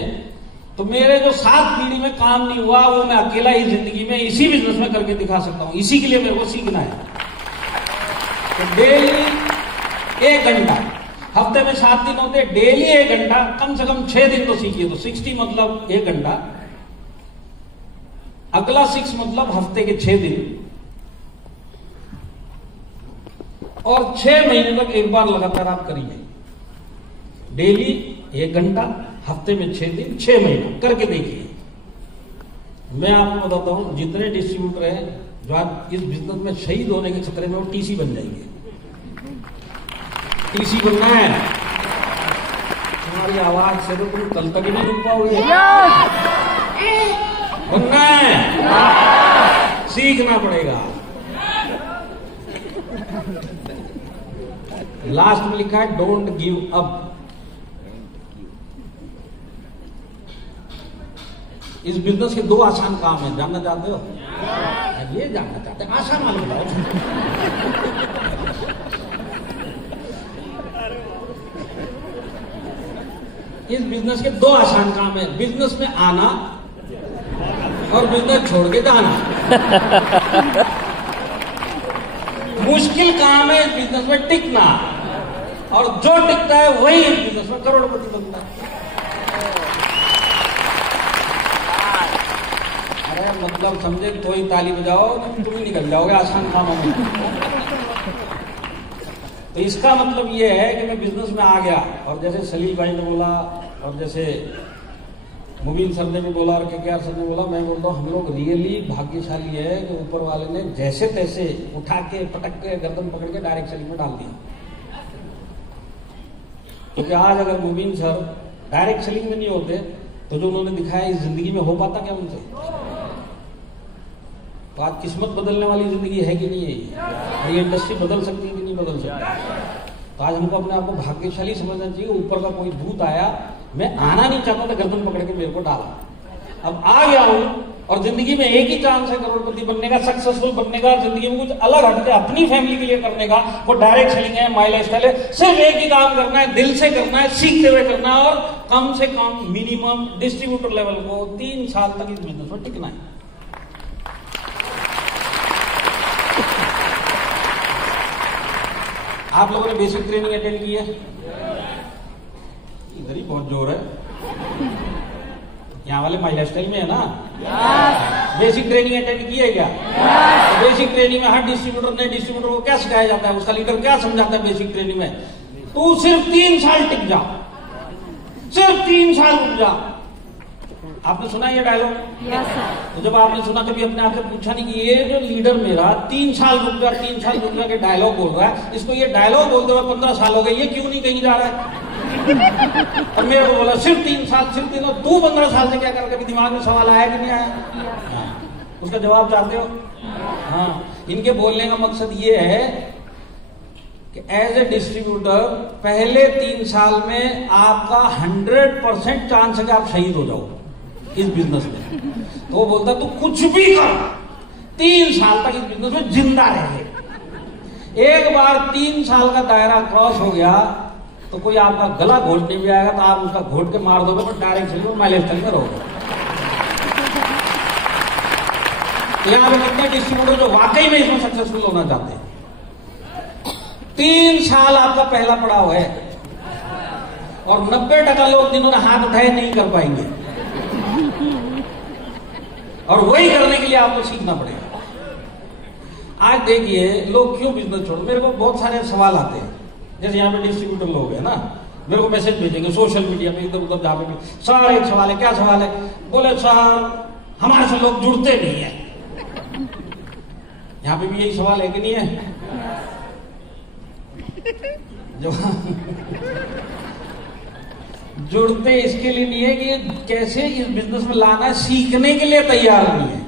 तो मेरे जो 7 पीढ़ी में काम नहीं हुआ वो मैं अकेला ही जिंदगी में इसी बिजनेस में करके दिखा सकता हूं। इसी के लिए मेरे को सीखना है। तो डेली 1 घंटा, हफ्ते में 7 दिन होते, डेली 1 घंटा, कम से कम 6 दिन तो सीखिए। तो 60 मतलब 1 घंटा, अगला 6 मतलब हफ्ते के 6 दिन, और 6 महीने तक एक बार लगातार आप करिए। डेली 1 घंटा, हफ्ते में 6 दिन, 6 महीना करके देखिए। मैं आपको बताता हूं, जितने डिस्ट्रीब्यूटर हैं जो आज इस बिजनेस में शहीद होने के खतरे में, वो टीसी बन जाएंगे। टीसी बनना है, तुम्हारी आवाज से तो तुम कल तक ही नहीं रुक पाओगे। बनना है, सीखना पड़ेगा। लास्ट में लिखा है डोंट गिव अप। इस बिजनेस के 2 आसान काम है, जानना चाहते हो? ये जानना चाहते हैं, आसान वाले बताओ। इस बिजनेस के 2 आसान काम है, बिजनेस में आना और बिजनेस छोड़ के जाना। मुश्किल काम है इस बिजनेस में टिकना, और जो टिकता है वही इस बिजनेस में करोड़पति बनता है। अरे मतलब समझे, कोई ताली बजाओ तुम ही निकल जाओगे आसान कामों में। तो इसका मतलब ये है कि मैं बिजनेस में आ गया, और जैसे सलील भाई ने बोला और जैसे मुबीन सर ने भी बोला और केकेआर सर ने बोला, मैं बोलता हूँ हम लोग रियली भाग्यशाली है कि ऊपर वाले ने जैसे तैसे उठा के पटक के गर्दन पकड़ के डायरेक्ट सेलिंग में डाल दिया। क्योंकि आज अगर मुबीन सर डायरेक्ट सेलिंग में नहीं होते तो जो उन्होंने दिखाया इस जिंदगी में हो पाता क्या उनसे? तो आज किस्मत बदलने वाली जिंदगी है कि नहीं है? और ये इंडस्ट्री बदल सकती है कि नहीं बदल सकती? तो आज हमको अपने आप को भाग्यशाली समझना चाहिए। ऊपर का कोई भूत आया, मैं आना नहीं चाहता था, गर्दन पकड़ के मेरे को डाला। अब आ गया हूं, और जिंदगी में एक ही चांस है करोड़पति बनने का, सक्सेसफुल बनने का, जिंदगी में कुछ अलग हटके अपनी फैमिली के लिए करने का। वो डायरेक्ट सेलिंग है, माई लाइफस्टाइल है। सिर्फ एक ही काम करना है, दिल से करना है, सीखते हुए करना है, और कम से कम मिनिमम डिस्ट्रीब्यूटर लेवल को 3 साल तक इस बिजनेस में टिकना है। आप लोगों ने बेसिक ट्रेनिंग अटेंड की है? इधर ही बहुत जोर है। यहाँ वाले माई लाइफस्टाइल में है ना? बेसिक ट्रेनिंग अटेंड की है क्या? बेसिक ट्रेनिंग में हर डिस्ट्रीब्यूटर ने डिस्ट्रीब्यूटर को क्या सिखाया जाता है, उसका लीडर क्या समझाता है बेसिक ट्रेनिंग में? तू सिर्फ 3 साल टिक जा, सिर्फ 3 साल रुक जा। आपने सुना ये डायलॉग? तो जब आपने सुना, कभी अपने आप से पूछा नहीं कि ये जो लीडर मेरा 3 साल रुक जा, 3 साल रुक जा के डायलॉग बोल रहा है, इसको ये डायलॉग बोलते हुए 15 साल हो गए, ये क्यों नहीं कहीं जा रहा है? और मेरे को बोला सिर्फ 3 साल, सिर्फ 3। तू 15 साल से क्या कर, कभी दिमाग में सवाल आया कि नहीं आया? उसका जवाब चाहते हो? हाँ, इनके बोलने का मकसद ये है कि एज ए डिस्ट्रीब्यूटर पहले 3 साल में आपका 100% चांस है कि आप शहीद हो जाओ इस बिजनेस में। तो वो बोलता तू कुछ भी कर, 3 साल तक इस बिजनेस में जिंदा रहे। एक बार 3 साल का दायरा क्रॉस हो गया तो कोई आपका गला घोटने भी आएगा तो आप उसका घोट के मार दोगे, पर डायरेक्ट सेलिंग माई लाइफस्टाइल में रहोगे। यहाँ पे कितने डिस्ट्रीब्यूटर जो वाकई में इसमें सक्सेसफुल होना चाहते हैं? 3 साल आपका पहला पड़ाव है, और 90% लोग जिन्होंने हाथ उठाए नहीं कर पाएंगे, और वही करने के लिए आपको सीखना पड़ेगा। आज देखिए लोग क्यों बिजनेस छोड़, मेरे को बहुत सारे सवाल आते हैं। जैसे यहाँ पे डिस्ट्रीब्यूटर लोग हैं ना, मेरे को मैसेज भेजेंगे सोशल मीडिया पे, इधर उधर जहाँ पे भी। सर एक सवाल है, क्या सवाल है? बोले सर हमारे से लोग जुड़ते नहीं है। यहाँ पे भी यही सवाल है कि नहीं है? जो जुड़ते इसके लिए नहीं है कि कैसे इस बिजनेस में लाना है, सीखने के लिए तैयार नहीं है।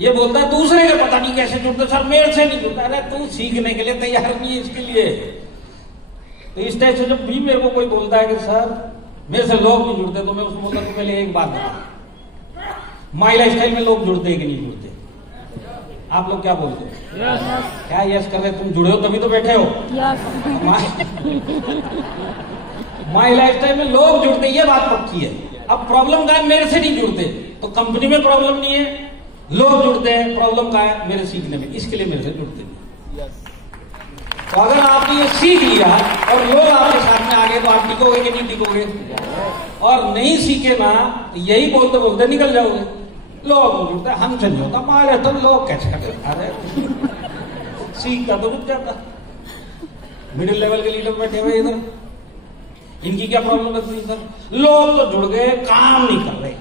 ये बोलता है दूसरे के पता नहीं कैसे जुड़ते, सर मेरे से नहीं जुड़ता। अरे तू सीखने के लिए तैयार नहीं है इसके लिए। तो इस टाइप से जब भी मेरे को कोई बोलता है कि सर मेरे से लोग नहीं जुड़ते, तो मैं उसको बोलता हूं पहले एक बात बता, माई लाइफस्टाइल में लोग जुड़ते हैं कि नहीं जुड़ते? आप लोग क्या बोलते हो? क्या यस कर रहे? तुम जुड़े हो तभी तो बैठे हो। माई लाइफस्टाइल में लोग जुड़ते, ये बात पक्की है। अब प्रॉब्लम का है मेरे से नहीं जुड़ते, तो कंपनी में प्रॉब्लम नहीं है, लोग जुड़ते हैं। प्रॉब्लम का है मेरे सीखने में, इसके लिए मेरे से जुड़ते नहीं। तो अगर आपने ये सीख लिया और लोग आपके साथ में आ गए तो आप टिकोगे कि नहीं टिकोगे? और नहीं सीखे ना तो यही बोलते बोलते निकल जाओगे। लोग जुड़ते, हमसे नहीं होता, हमारे तो लोग कैसे करते? अरे सीखता तो रुक जाता। मिडिल लेवल के लीडर बैठे हुए इधर, इनकी क्या प्रॉब्लम है सर? लोग तो जुड़ गए, काम नहीं कर रहे।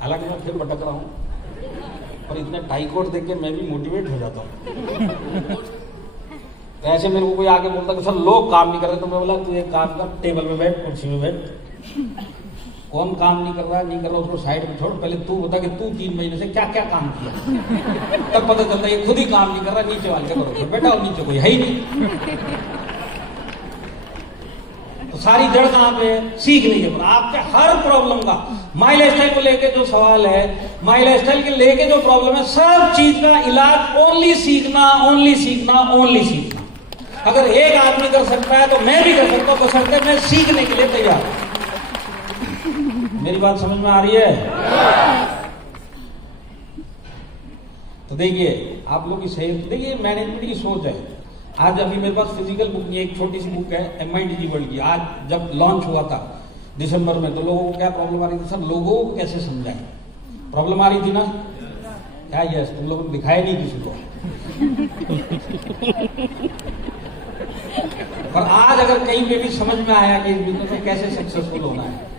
हालांकि मैं फिर भटक रहा हूं, और इतने टाई कोट देख के मैं भी मोटिवेट हो जाता हूं। तो ऐसे मेरे को कोई आके बोलता कि सर लोग काम नहीं कर रहे, तो मैं बोला तू एक काम कर, टेबल पे बैठ, कुर्सी में बैठ। कौन काम नहीं कर रहा है, नहीं कर रहा, उसको साइड में छोड़। पहले तू बता कि तू 3 महीने से क्या क्या काम किया, तब पता चलता है ये खुद ही काम नहीं कर रहा, नीचे वाले के बरोबर बैठा, और नीचे कोई है ही नहीं। तो सारी जड़ कहां पे है? सीखने के पर। आपके हर प्रॉब्लम का माई लाइफस्टाइल को लेके जो सवाल है, माई लाइफस्टाइल के लेके जो प्रॉब्लम है, सब चीज का इलाज ओनली सीखना, ओनली सीखना, ओनली सीखना। अगर एक आदमी कर सकता है तो मैं भी कर सकता हूं, बशर्ते मैं सीखने के लिए तैयार हूं। मेरी बात समझ में आ रही है? तो देखिए आप लोग की सही, देखिए मैनेजमेंट की सोच है। आज अभी मेरे पास फिजिकल बुक नहीं है, एक छोटी सी बुक है MIDG वर्ल्ड की। आज जब लॉन्च हुआ था दिसंबर में, तो लोगों को क्या प्रॉब्लम आ रही थी? सर लोगों को कैसे समझाएं? प्रॉब्लम आ रही थी ना? क्या यस, तुम लोगों ने दिखाया नहीं किसी को। और आज अगर कहीं पे भी समझ में आया कि इस बिजनेस में कैसे सक्सेसफुल होना है,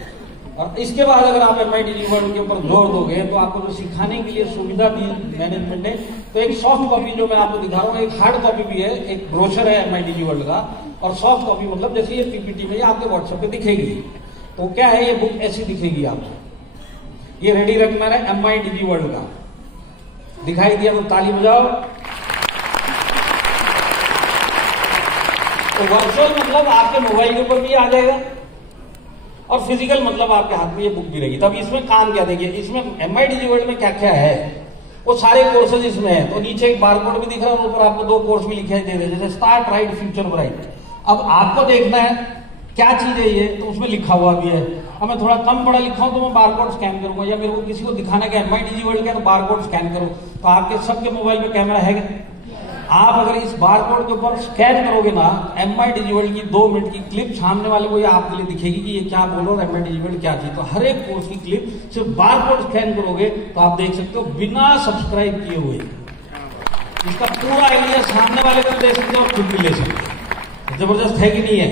और इसके बाद अगर आप MIDG वर्ल्ड के ऊपर जोर दोगे, तो आपको जो सिखाने के लिए सुविधा दी मैनेजमेंट ने, तो एक सॉफ्ट कॉपी जो मैं आपको दिखा रहा हूँ, एक हार्ड कॉपी भी है, एक ब्रोशर है MIDG वर्ल्ड का, और सॉफ्ट कॉपी मतलब जैसे ये PPT में आपके व्हाट्सएप पे दिखेगी। तो क्या है, ये बुक ऐसी दिखेगी आपको। ये रेडी रखना है MIDG वर्ल्ड का। दिखाई दिया तो ताली बजाओ। तो वर्चुअल मतलब आपके मोबाइल के ऊपर भी आ जाएगा, और फिजिकल मतलब आपके हाथ में ये बुक भी रहेगी। तब इसमें काम क्या, देखिए इसमें MIDG वर्ल्ड में क्या क्या है, वो सारे कोर्सेज इसमें है। तो नीचे एक बारकोड भी दिख रहा है और ऊपर आपको 2 कोर्स भी लिखे दे रहे हैं, जैसे स्टार्ट राइट फ्यूचर ब्राइट। अब आपको देखना है क्या चीज है ये, तो उसमें लिखा हुआ भी है। अब मैं थोड़ा कम पढ़ा लिखा हूं तो मैं बारकोड स्कैन करूंगा, या मेरे को किसी को दिखाना क्या MIDG वर्ल्ड क्या, तो बारकोड स्कैन करो। तो आपके सबके मोबाइल में कैमरा है क्या? आप अगर इस बारकोड के ऊपर स्कैन करोगे ना, MIDG वर्ल्ड की 2 मिनट की क्लिप सामने वाले को ये आपके लिए दिखेगी कि ये क्या बोल रहा है, MIDG वर्ल्ड क्या चीज। तो हर एक कोर्स की क्लिप सिर्फ बारकोड स्कैन करोगे तो आप देख सकते हो, बिना सब्सक्राइब किए हुए। इसका पूरा आइडिया सामने वाले को दे सकते हो और खुद भी ले सकते हो। जबरदस्त है कि नहीं है?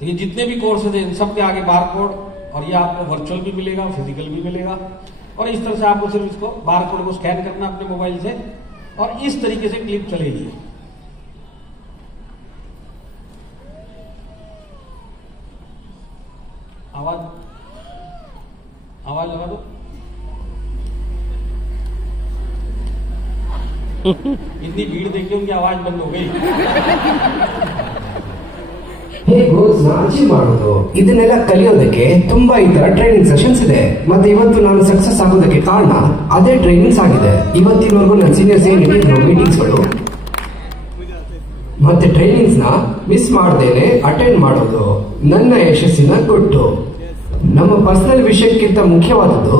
तो ये जितने भी कोर्सेज हैं इन सब के आगे बारकोड, और ये आपको वर्चुअल भी मिलेगा, फिजिकल भी मिलेगा। और इस तरह से आपको सिर्फ इसको बारकोड को स्कैन करना अपने मोबाइल से, और इस तरीके से क्लिप चलेगी। आवाज लगा दो। इतनी भीड़ देखी उनकी आवाज बंद हो गई। ಹೇಗೋ ಅಚೀವ್ ಮಾಡೋದು, ಇದನ್ನೆಲ್ಲ ಕಲಿಯೋದಕ್ಕೆ ತುಂಬಾ ಈ ತರ ಟ್ರೈನಿಂಗ್ ಸೆಷನ್ಸ್ ಇದೆ. ಮತ್ತೆ ಇವತ್ತು ನಾನು ಸಕ್ಸಸ್ ಆಗೋದಕ್ಕೆ ಕಾರಣ ಅದೇ ಟ್ರೈನಿಂಗ್ಸ್ ಆಗಿದೆ. ಇವತ್ತಿನವರೆಗೂ ನನ್ನ ಸೀನಿಯರ್ಸ್ ಏನಿದ್ರು ಮೀಟಿಂಗ್ಸ್ ಗಳು ಮತ್ತೆ ಟ್ರೈನಿಂಗ್ಸ್ ನ ಮಿಸ್ ಮಾಡದೇನೆ ಅಟೆಂಡ್ ಮಾಡೋದು ನನ್ನ ಯಶಸ್ಸಿನ ಗುಟ್ಟು. ನಮ್ಮ ಪರ್ಸನಲ್ ವಿಷಯಕ್ಕಿಂತ ಮುಖ್ಯವಾದದ್ದು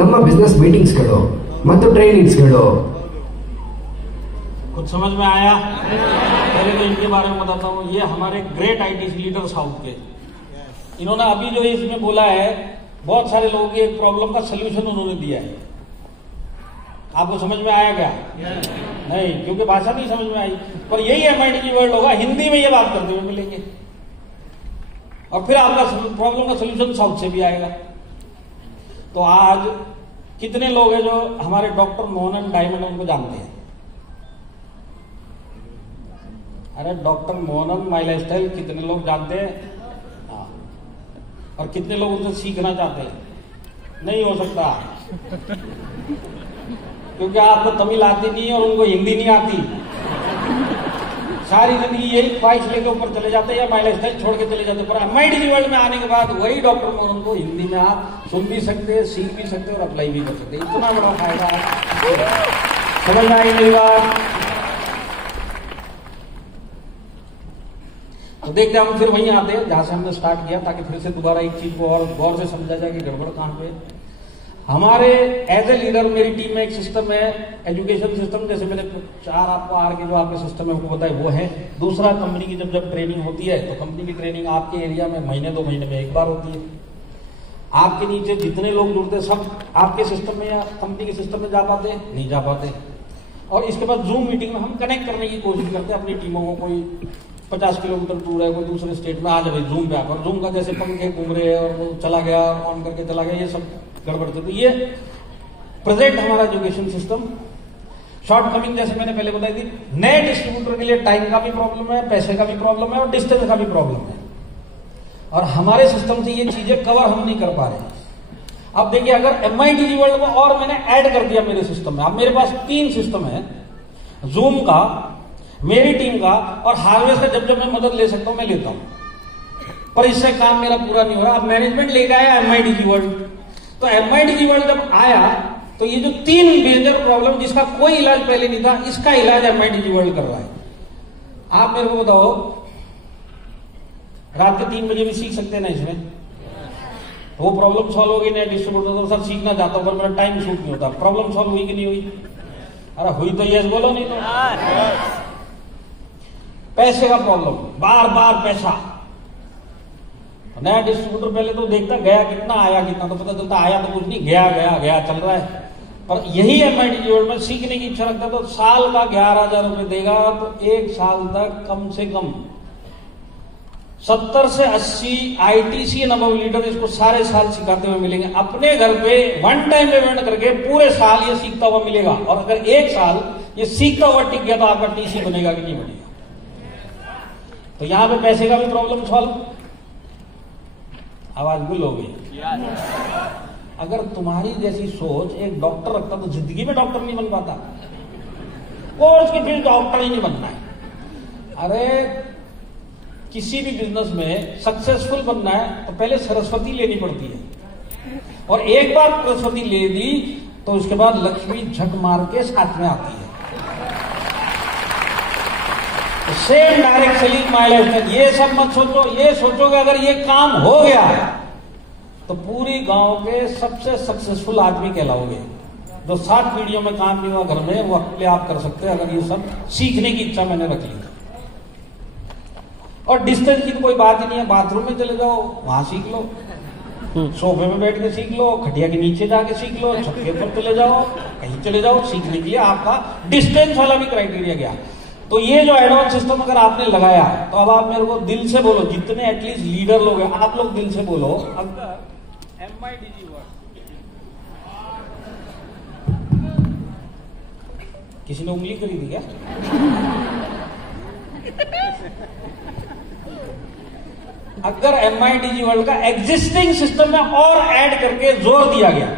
ನಮ್ಮ ಬಿಸ್ನೆಸ್ ಮೀಟಿಂಗ್ಸ್ ಗಳು ಮತ್ತು ಟ್ರೈನಿಂಗ್ಸ್ ಗಳು. कुछ समझ में आया? पहले तो इनके बारे में बताता हूँ। ये हमारे ग्रेट IT लीडर साउथ के, इन्होंने अभी जो इसमें बोला है, बहुत सारे लोगों की एक प्रॉब्लम का सलूशन उन्होंने दिया है। आपको समझ में आया क्या? नहीं, क्योंकि भाषा नहीं समझ में आई। पर यही MIDG वर्ल्ड होगा, हिंदी में ये बात करते हुए मिलेंगे, और फिर आपका प्रॉब्लम का सलूशन साउथ से भी आएगा। तो आज कितने लोग हैं जो हमारे डॉक्टर मोहनन डायमंड उनको जानते हैं? अरे डॉक्टर मोहनन माई लाइफस्टाइल कितने लोग जानते हैं? हाँ। और कितने लोग उनसे सीखना चाहते हैं? नहीं हो सकता, क्योंकि आपको तमिल आती नहीं है और उनको हिंदी नहीं आती। सारी जिंदगी यही ख्वाहिश लेके ऊपर चले जाते हैं या माई लाइफस्टाइल छोड़ के चले जाते हैं। पर MIDG वर्ल्ड में आने के बाद वही डॉक्टर मोहनन को हिंदी में आप सुन भी सकते हैं, सीख भी सकते हैं और अप्लाई भी कर सकते हैं। इतना बड़ा फायदा है। समझ में आई मेरी बात? तो देखते हम फिर वहीं आते हैं जहां से हमने स्टार्ट किया, ताकि फिर से दोबारा एक चीज को और गौर से समझा जाए कि गड़बड़ कहां पे। हमारे एज ए लीडर मेरी टीम में एक सिस्टम है, एजुकेशन सिस्टम। जैसे मैंने 4 आपको आर के जो आपके सिस्टम है वो बताए, वो है। दूसरा, कंपनी की जब ट्रेनिंग होती है तो कंपनी की ट्रेनिंग आपके एरिया में महीने 2 महीने में एक बार होती है। आपके नीचे जितने लोग जुड़ते हैं सब आपके सिस्टम में या कंपनी के सिस्टम में जा पाते? नहीं जा पाते। और इसके बाद जूम मीटिंग में हम कनेक्ट करने की कोशिश करते हैं अपनी टीमों को। कोई 50 किलोमीटर दूर है, कोई दूसरे स्टेट में, आ जाए जूम पे आकर। जूम का जैसे पंखे घूम रहे और वो चला गया, ऑन करके चला गया, ये सब गड़बड़ थे। तो ये प्रेजेंट हमारा एजुकेशन सिस्टम। शॉर्ट कमिंग जैसे मैंने पहले बताई थी, नए डिस्ट्रीब्यूटर के लिए टाइम का भी प्रॉब्लम है, पैसे का भी प्रॉब्लम है और डिस्टेंस का भी प्रॉब्लम है। और हमारे सिस्टम से ये चीजें कवर हम नहीं कर पा रहे। अब देखिए, अगर MIDG वर्ल्ड को और मैंने ऐड कर दिया मेरे सिस्टम में, अब मेरे पास 3 सिस्टम है, जूम का, मेरी टीम का और हार्वेस्ट का। जब जब मैं मदद ले सकता हूं मैं लेता हूं, पर इससे काम मेरा पूरा नहीं हो रहा। अब मैनेजमेंट लेके आया MIDG वर्ल्ड, तो MIDG वर्ल्ड जब आया तो ये जो 3 मेजर प्रॉब्लम जिसका कोई इलाज पहले नहीं था, इसका इलाज MIDG वर्ल्ड कर रहा है। आप मेरे को बताओ, रात के 3 बजे भी सीख सकते हैं ना इसमें? तो वो प्रॉब्लम सॉल्व होगी। नया डिस्ट्रीब्यूटर तो सर सीखना चाहता हूँ पर मेरा टाइम शूट नहीं होता। प्रॉब्लम सॉल्व हुई कि नहीं हुई? अरे हुई तो यस बोलो, नहीं तो पैसे का प्रॉब्लम, बार बार पैसा। नया डिस्ट्रीब्यूटर पहले तो देखता गया कितना आया कितना, तो पता चलता आया तो कुछ नहीं, गया गया गया चल रहा है। पर यही MIDG वर्ल्ड में सीखने की इच्छा रखता है तो साल का 11,000 रुपए देगा, तो एक साल तक कम से कम 70 से 80 ITC नंबर लीडर इसको सारे साल सिखाते हुए मिलेंगे। अपने घर पे वन टाइम पेमेंट करके पूरे साल ये सीखता हुआ मिलेगा। और अगर एक साल ये सीखता हुआ टिक गया तो आपका TC बनेगा कि नहीं बनेगा? तो यहां पे पैसे का भी प्रॉब्लम सॉल्व। आवाज गुल हो गई। अगर तुम्हारी जैसी सोच एक डॉक्टर रखता तो जिंदगी में डॉक्टर नहीं बन पाता। कोर्स की फील्ड डॉक्टर ही नहीं बनना है। अरे किसी भी बिजनेस में सक्सेसफुल बनना है तो पहले सरस्वती लेनी पड़ती है, और एक बार सरस्वती ले दी तो उसके बाद लक्ष्मी झक मार के साथ में आती है। सेम डायरेक्ट सेलिंग माइलेज, ये सब मत सोचो। ये सोचो कि अगर ये काम हो गया तो पूरी गांव के सबसे सक्सेसफुल आदमी कहलाओगे। जो 7 पीढ़ियों में काम नहीं हुआ घर में, वो अपने आप कर सकते हैं अगर ये सब सीखने की इच्छा मैंने रख ली। और डिस्टेंस की तो कोई बात ही नहीं है। बाथरूम में चले जाओ, वहां सीख लो, सोफे में बैठ के सीख लो, खटिया के नीचे जाके सीख लो, छत के ऊपर चले जाओ, कहीं चले जाओ। सीखने के लिए आपका डिस्टेंस वाला भी क्राइटेरिया गया। तो ये जो एडवांस सिस्टम अगर आपने लगाया तो अब आप मेरे को दिल से बोलो, जितने एटलीस्ट लीडर लोग हैं आप लोग दिल से बोलो, अगर MIDG वर्ड, किसी ने उंगली करी थी क्या? अगर MIDG वर्ल्ड का एग्जिस्टिंग सिस्टम में और ऐड करके जोर दिया गया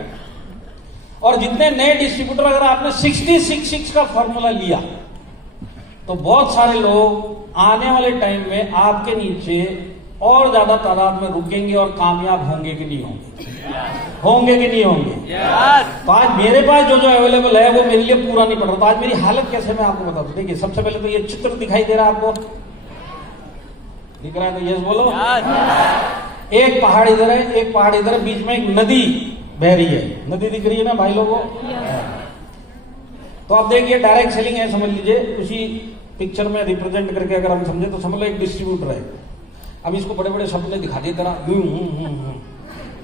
और जितने नए डिस्ट्रीब्यूटर, अगर आपने 60-6-6 का फॉर्मूला लिया तो बहुत सारे लोग आने वाले टाइम में आपके नीचे और ज्यादा तादाद में रुकेंगे और कामयाब होंगे कि नहीं होंगे? होंगे कि नहीं होंगे? तो आज मेरे पास जो जो अवेलेबल है वो मेरे लिए पूरा नहीं पड़ रहा। तो आज मेरी हालत कैसे मैं आपको बता दूं। देखिए सबसे पहले तो ये चित्र दिखाई दे रहा है आपको, दिख रहा है तो यस बोलो। एक पहाड़ इधर है, एक पहाड़ इधर है, बीच में एक नदी बह रही है। नदी दिख रही है ना भाई लोगों? तो आप देखिए डायरेक्ट सेलिंग है, समझ लीजिए उसी पिक्चर में रिप्रेजेंट करके अगर हम समझे तो समझ लो एक डिस्ट्रीब्यूटर है। अब इसको बड़े बड़े सपने दिखा दिए तेरा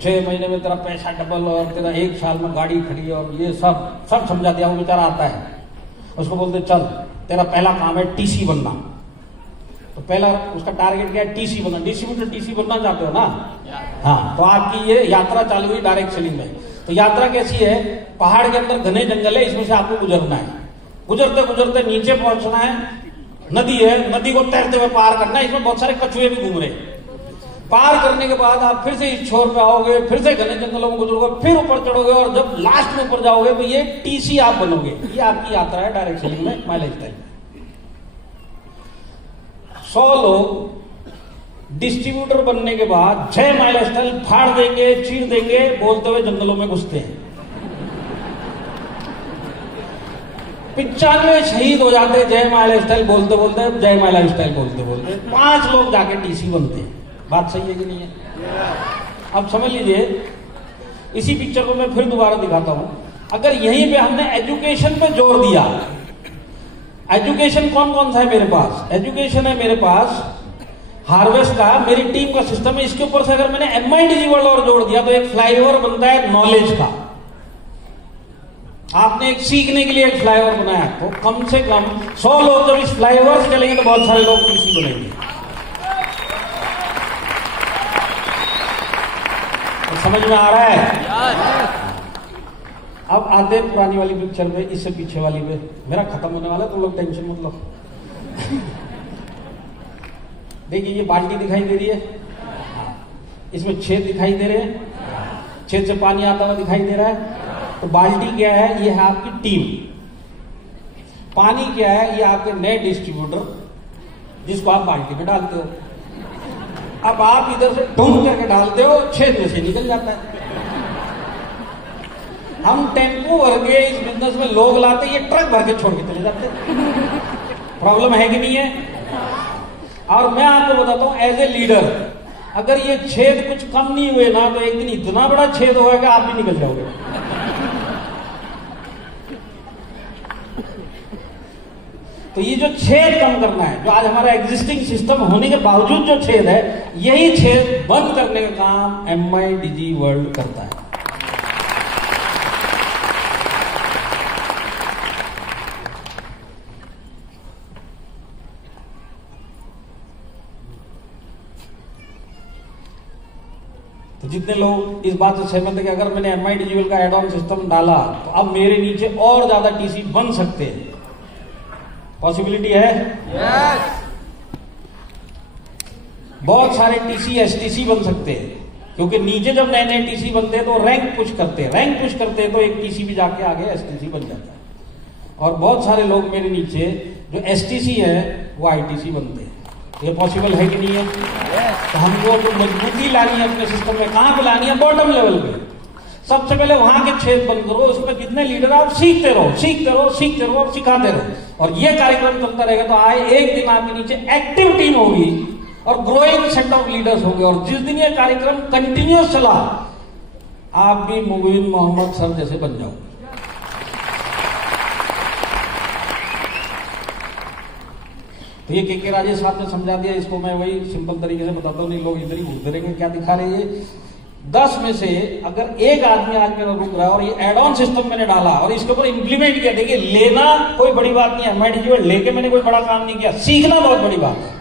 6 महीने में तेरा पैसा डबल और तेरा 1 साल में गाड़ी खड़ी और ये सब समझा दिया। वो बेचारा आता है, उसको बोलते चल तेरा पहला काम है TC बनना। तो पहला उसका टारगेट क्या है? TC बनना। डिस्ट्रीब्यूटर TC बनना चाहते हो ना? हाँ, तो आपकी ये यात्रा चालू हुई डायरेक्ट सेलिंग में। तो यात्रा कैसी है? पहाड़ के अंदर घने जंगल है, इसमें से आपको गुजरना है। गुजरते गुजरते नीचे पहुंचना है, नदी है, नदी को तैरते हुए पार करना है। इसमें बहुत सारे कछुए भी घूम रहे। पार करने के बाद आप फिर से इस छोर पे आओगे, फिर से घने जंगलों में गुजरोगे, फिर ऊपर चढ़ोगे और जब लास्ट में ऊपर जाओगे तो ये TC आप बनोगे। ये आपकी यात्रा है डायरेक्ट सेलिंग में, माइलेज स्टाइल। 100 लोग डिस्ट्रीब्यूटर बनने के बाद 6 माइल स्टाइल फाड़ देंगे, चीर देंगे, बोलते हुए जंगलों में घुसते हैं। 95 शहीद हो जाते हैं जय माइल स्टाइल बोलते बोलते, जय माइल स्टाइल बोलते बोलते। 5 लोग जाके TC बनते हैं। बात सही है कि नहीं है? अब समझ लीजिए, इसी पिक्चर को मैं फिर दोबारा दिखाता हूं। अगर यहीं पे हमने एजुकेशन पे जोर दिया, एजुकेशन कौन कौन सा है मेरे पास? एजुकेशन है मेरे पास हार्वेस्ट का, मेरी टीम का सिस्टम है। इसके ऊपर से अगर मैंने MIDG वर्ल्ड और जोड़ दिया तो एक फ्लाईओवर बनता है नॉलेज का। आपने एक सीखने के लिए एक फ्लाईओवर बनाया, तो कम से कम 100 लोग जब इस फ्लाईओवर से चलेंगे तो बहुत सारे लोग TC बनेंगे। तो समझ में आ रहा है? अब आते हैं पुरानी वाली पिक्चर पे, इससे पीछे वाली पे। मेरा खत्म होने वाला है, तो लोग टेंशन मत लो। देखिए ये बाल्टी दिखाई दे रही है, इसमें छेद दिखाई दे रहे हैं, छेद से पानी आता हुआ दिखाई दे रहा है। तो बाल्टी क्या है? ये है आपकी टीम। पानी क्या है? ये आपके नए डिस्ट्रीब्यूटर जिसको आप बाल्टी में डालते हो। अब आप इधर से ढूंढ करके डालते हो, छेद में से निकल जाता है। हम टेम्पो भर के इस बिजनेस में लोग लाते, ये ट्रक भर के छोड़ के चले जाते। प्रॉब्लम है कि नहीं है? और मैं आपको बताता हूं एज ए लीडर, अगर ये छेद कुछ कम नहीं हुए ना तो एक दिन इतना बड़ा छेद होगा कि आप भी निकल जाओगे। तो ये जो छेद कम करना है, जो आज हमारा एग्जिस्टिंग सिस्टम होने के बावजूद जो छेद है, यही छेद बंद करने का काम MIDG वर्ल्ड करता है। तो जितने लोग इस बात से सहमत है कि अगर मैंने MIDG वर्ल्ड का एड ऑन सिस्टम डाला तो अब मेरे नीचे और ज्यादा TC बन सकते हैं, पॉसिबिलिटी है? yes. बहुत सारे TC STC बन सकते हैं, क्योंकि नीचे जब नए नए TC बनते हैं तो रैंक पुश करते हैं तो एक TC भी जाके आगे STC बन जाता है। और बहुत सारे लोग मेरे नीचे जो STC है वो ITC बनते हैं। ये पॉसिबल है कि नहीं है? yes. तो हमको जो मजबूती लानी है अपने सिस्टम में, कहां पे लानी है? बॉटम लेवल पे। सबसे पहले वहां के छेद बंद करो, उसमें जितने लीडर आप सीखते रहो और सिखाते रहो, और ये कार्यक्रम चलता रहेगा तो आए एक दिन आपके नीचे एक्टिव टीम होगी और ग्रोइंग सेट ऑफ लीडर्स होंगे। और जिस दिन ये कार्यक्रम कंटिन्यूअस चला, आप भी मुबीन मोहम्मद सर जैसे बन जाओगे। तो ये के राजेश साहब ने समझा दिया, इसको मैं वही सिंपल तरीके से बताता हूँ, नहीं लोग इधर ही घूमते रहेंगे क्या दिखा रहे हैं। 10 में से अगर एक आदमी आज मेरा रुक रहा है और ये एड ऑन सिस्टम मैंने डाला और इसके ऊपर इंप्लीमेंट किया, देखिए लेना कोई बड़ी बात नहीं है, MIDG वर्ल्ड लेके मैंने कोई बड़ा काम नहीं किया, सीखना बहुत बड़ी बात है,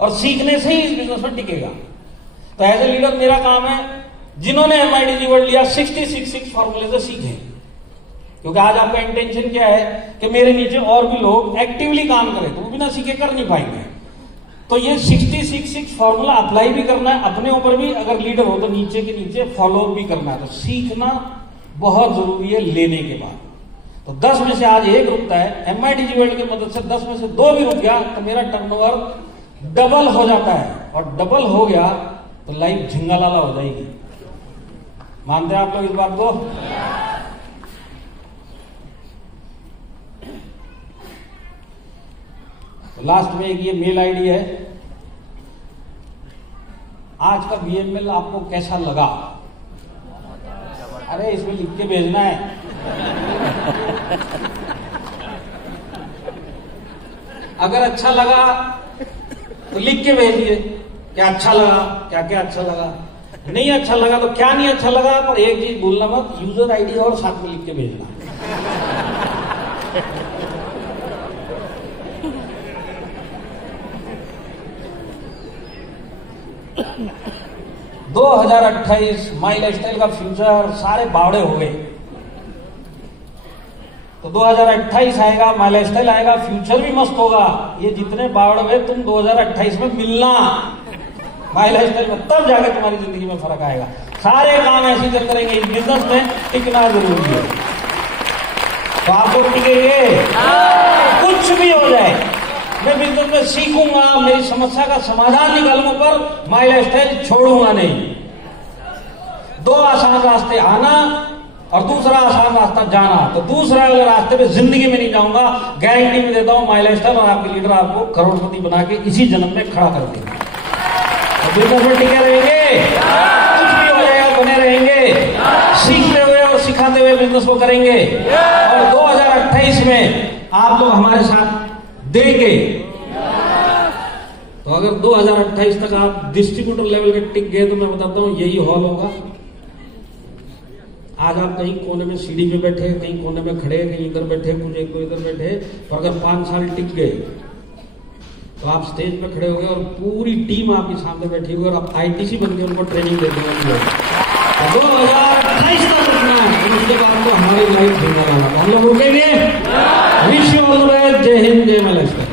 और सीखने से ही इस बिजनेस में टिकेगा। तो एज ए लीडर मेरा काम है, जिन्होंने MIDG वर्ल्ड लिया 66 फॉर्मूले से सीखे, क्योंकि आज आपका इंटेंशन क्या है कि मेरे नीचे और भी लोग एक्टिवली काम करें, तो वो बिना सीखे कर नहीं पाएंगे। तो ये 66 फॉर्मूला अप्लाई भी करना है अपने ऊपर भी, अगर लीडर हो तो नीचे के नीचे फॉलो भी करना है। तो सीखना बहुत जरूरी है लेने के बाद। तो 10 में से आज एक रुकता है, MIDG वर्ल्ड की मदद से 10 में से 2 भी रुक गया तो मेरा टर्नओवर डबल हो जाता है, और डबल हो गया तो लाइफ झिंगालाला हो जाएगी। मानते हैं आप लोग इस बात को? लास्ट में एक ये मेल आईडी है, आज का BML आपको कैसा लगा? अरे इसमें लिख के भेजना है। अगर अच्छा लगा तो लिख के भेजिए क्या अच्छा लगा, क्या क्या अच्छा लगा। नहीं अच्छा लगा तो क्या नहीं अच्छा लगा, पर एक चीज भूलना मत, यूजर आईडी और साथ में लिख के भेजना। 2028 माई लाइफस्टाइल का फ्यूचर सारे बावड़े हो गए। तो 2028 आएगा, माई लाइफस्टाइल आएगा, फ्यूचर भी मस्त होगा। ये जितने बावड़े हुए तुम 2028 में मिलना माई लाइफस्टाइल में, तब जाके तुम्हारी जिंदगी में फर्क आएगा। सारे काम ऐसे चलते रहेंगे, इस बिजनेस में टिकना जरूरी है। तो आपको टिकेंगे, कुछ भी हो जाए मैं बिजनेस में सीखूंगा, मेरी समस्या का समाधान निकालूंगा, पर माई लाइफस्टाइल छोड़ूंगा नहीं। 2 आसान रास्ते आना और दूसरा आसान रास्ता जाना। तो दूसरा वाले रास्ते पे जिंदगी में नहीं जाऊंगा, गारंटी में देता हूं माई लाइफस्टाइल और आपके लीडर आपको करोड़पति बना के इसी जन्म में खड़ा कर देंगे। तो बिजनेस में टिके रहेंगे, कुछ भी हो जाएगा बने रहेंगे, सीखते हुए और सिखाते हुए बिजनेस को करेंगे। और 2028 में आप लोग हमारे साथ देंगे। तो अगर 2028 तक आप डिस्ट्रीब्यूटर लेवल के टिक गए तो मैं बताता हूं यही हॉल होगा। आज आप कहीं कोने में सीढ़ी पे बैठे, कहीं कोने में खड़े, कहीं इधर बैठे, कुछ एक को इधर बैठे, तो अगर 5 साल टिक गए तो आप स्टेज पे खड़े हो गए और पूरी टीम आपके सामने बैठी हुई और आप ITC बन के उनको ट्रेनिंग देते हैं। 2028 तक रुकना है, उसके बाद तो हमारी लाइफ जिंदा रहना। हम लोग रुकेंगे। Wish you all the best. जय हिंद, जय माई लाइफस्टाइल।